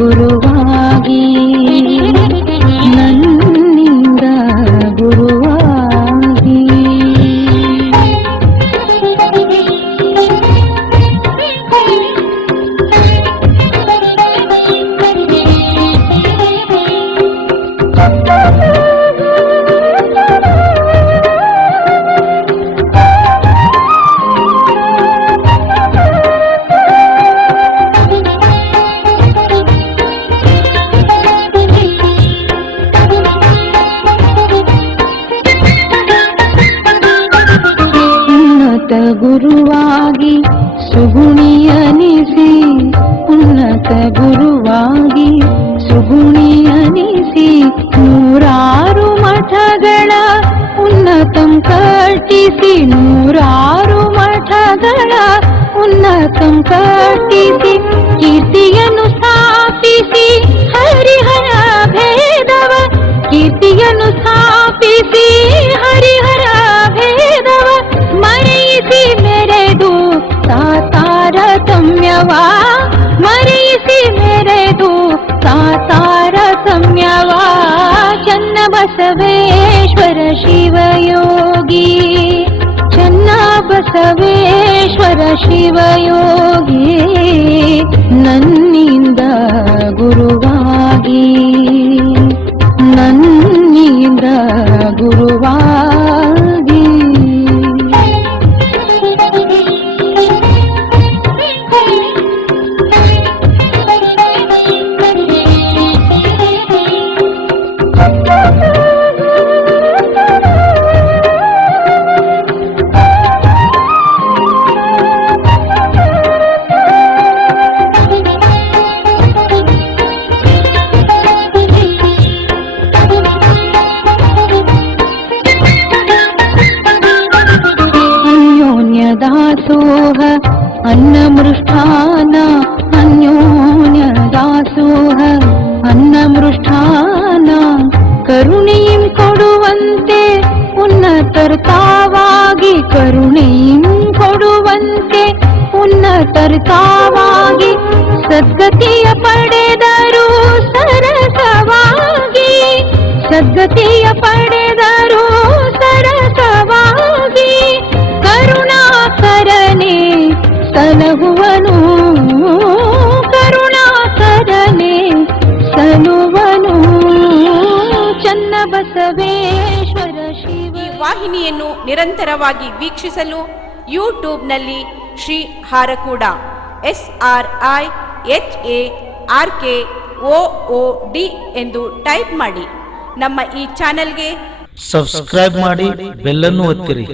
ಗುರುವಾಗಿ ನನ್ನಿಂದ ಗುರುವಾಗಿ ಗುರುವಾಗಿ ಸುಗುಣಿಯನಿಸಿ ಉನ್ನತ ಗುರುವಾಗಿ ಸುಗುಣಿಯನಿಸಿ ನೂರಾರು ಮಠಗಳ ಉನ್ನತಂ ಕಟ್ಟಿಸಿ ನೂರಾರು ಮಠಗಳ ಉನ್ನತಂ ಕಟ್ಟಿಸಿ ಕೀರ್ತಿಯನ್ನು ಸ್ಥಾಪಿಸಿ ಹರಿಹರ ಭೇದವ ಕೀರ್ತಿಯನ್ನು ಸ್ಥಾಪಿಸಿ ಹರಿಹರ ಭೇದವ ಮರೆಯಿಸಿ ಮೆರೆದು ತಾತಾರತಮ್ಯವ ಮರೆಯಿಸಿ ಮೆರೆದು ತಾತಾರತಮ್ಯವ ಚನ್ನಬಸವೇಶ್ವರ ಶಿವಯೋಗಿ ಚನ್ನಬಸವೇಶ್ವರ ಶಿವಯೋಗಿ ನನ್ನಿಂದ ಗುರುವಾಗಿ ನನ್ನಿಂದ ಗುರುವಾಗಿ ದಾಸೋಹ ಅನ್ನಮೃಷ್ಟಾನ ಅನ್ಯೋನ್ಯ ದಾಸೋಹ ಅನ್ನಮೃಷ್ಟಾನ ಕರುಣೆയും ಕೊಡುವಂತೆ ಉನ್ನತರ್ತಾವಾಗಿ ಕರುಣೆയും ಕೊಡುವಂತೆ ಉನ್ನತರ್ತಾವಾಗಿ ಸದ್ಗತಿಯ ಪಡೆದರು ಸರಸವಾಗಿ ಸದ್ಗತಿಯ ಪಡೆದರು ಸರಸವಾಗಿ ಕರುಣಾಕರನೆ ಸಲಹುವನು ಕರುಣಾಕರನೆ ಸಲುವನು ಚನ್ನಬಸವೇಶ್ವರ ಶಿವ. ಈ ವಾಹಿನಿಯನ್ನು ನಿರಂತರವಾಗಿ ವೀಕ್ಷಿಸಲು ಯೂಟ್ಯೂಬ್ನಲ್ಲಿ ಶ್ರೀ ಹಾರಕೂಡ SRIHARKOOD ಎಂದು ಟೈಪ್ ಮಾಡಿ. ನಮ್ಮ ಈ ಚಾನೆಲ್ಗೆ ಸಬ್ಸ್ಕ್ರೈಬ್ ಮಾಡಿ, ಬೆಲ್ಲನ್ನು ಒತ್ತಿರಿ.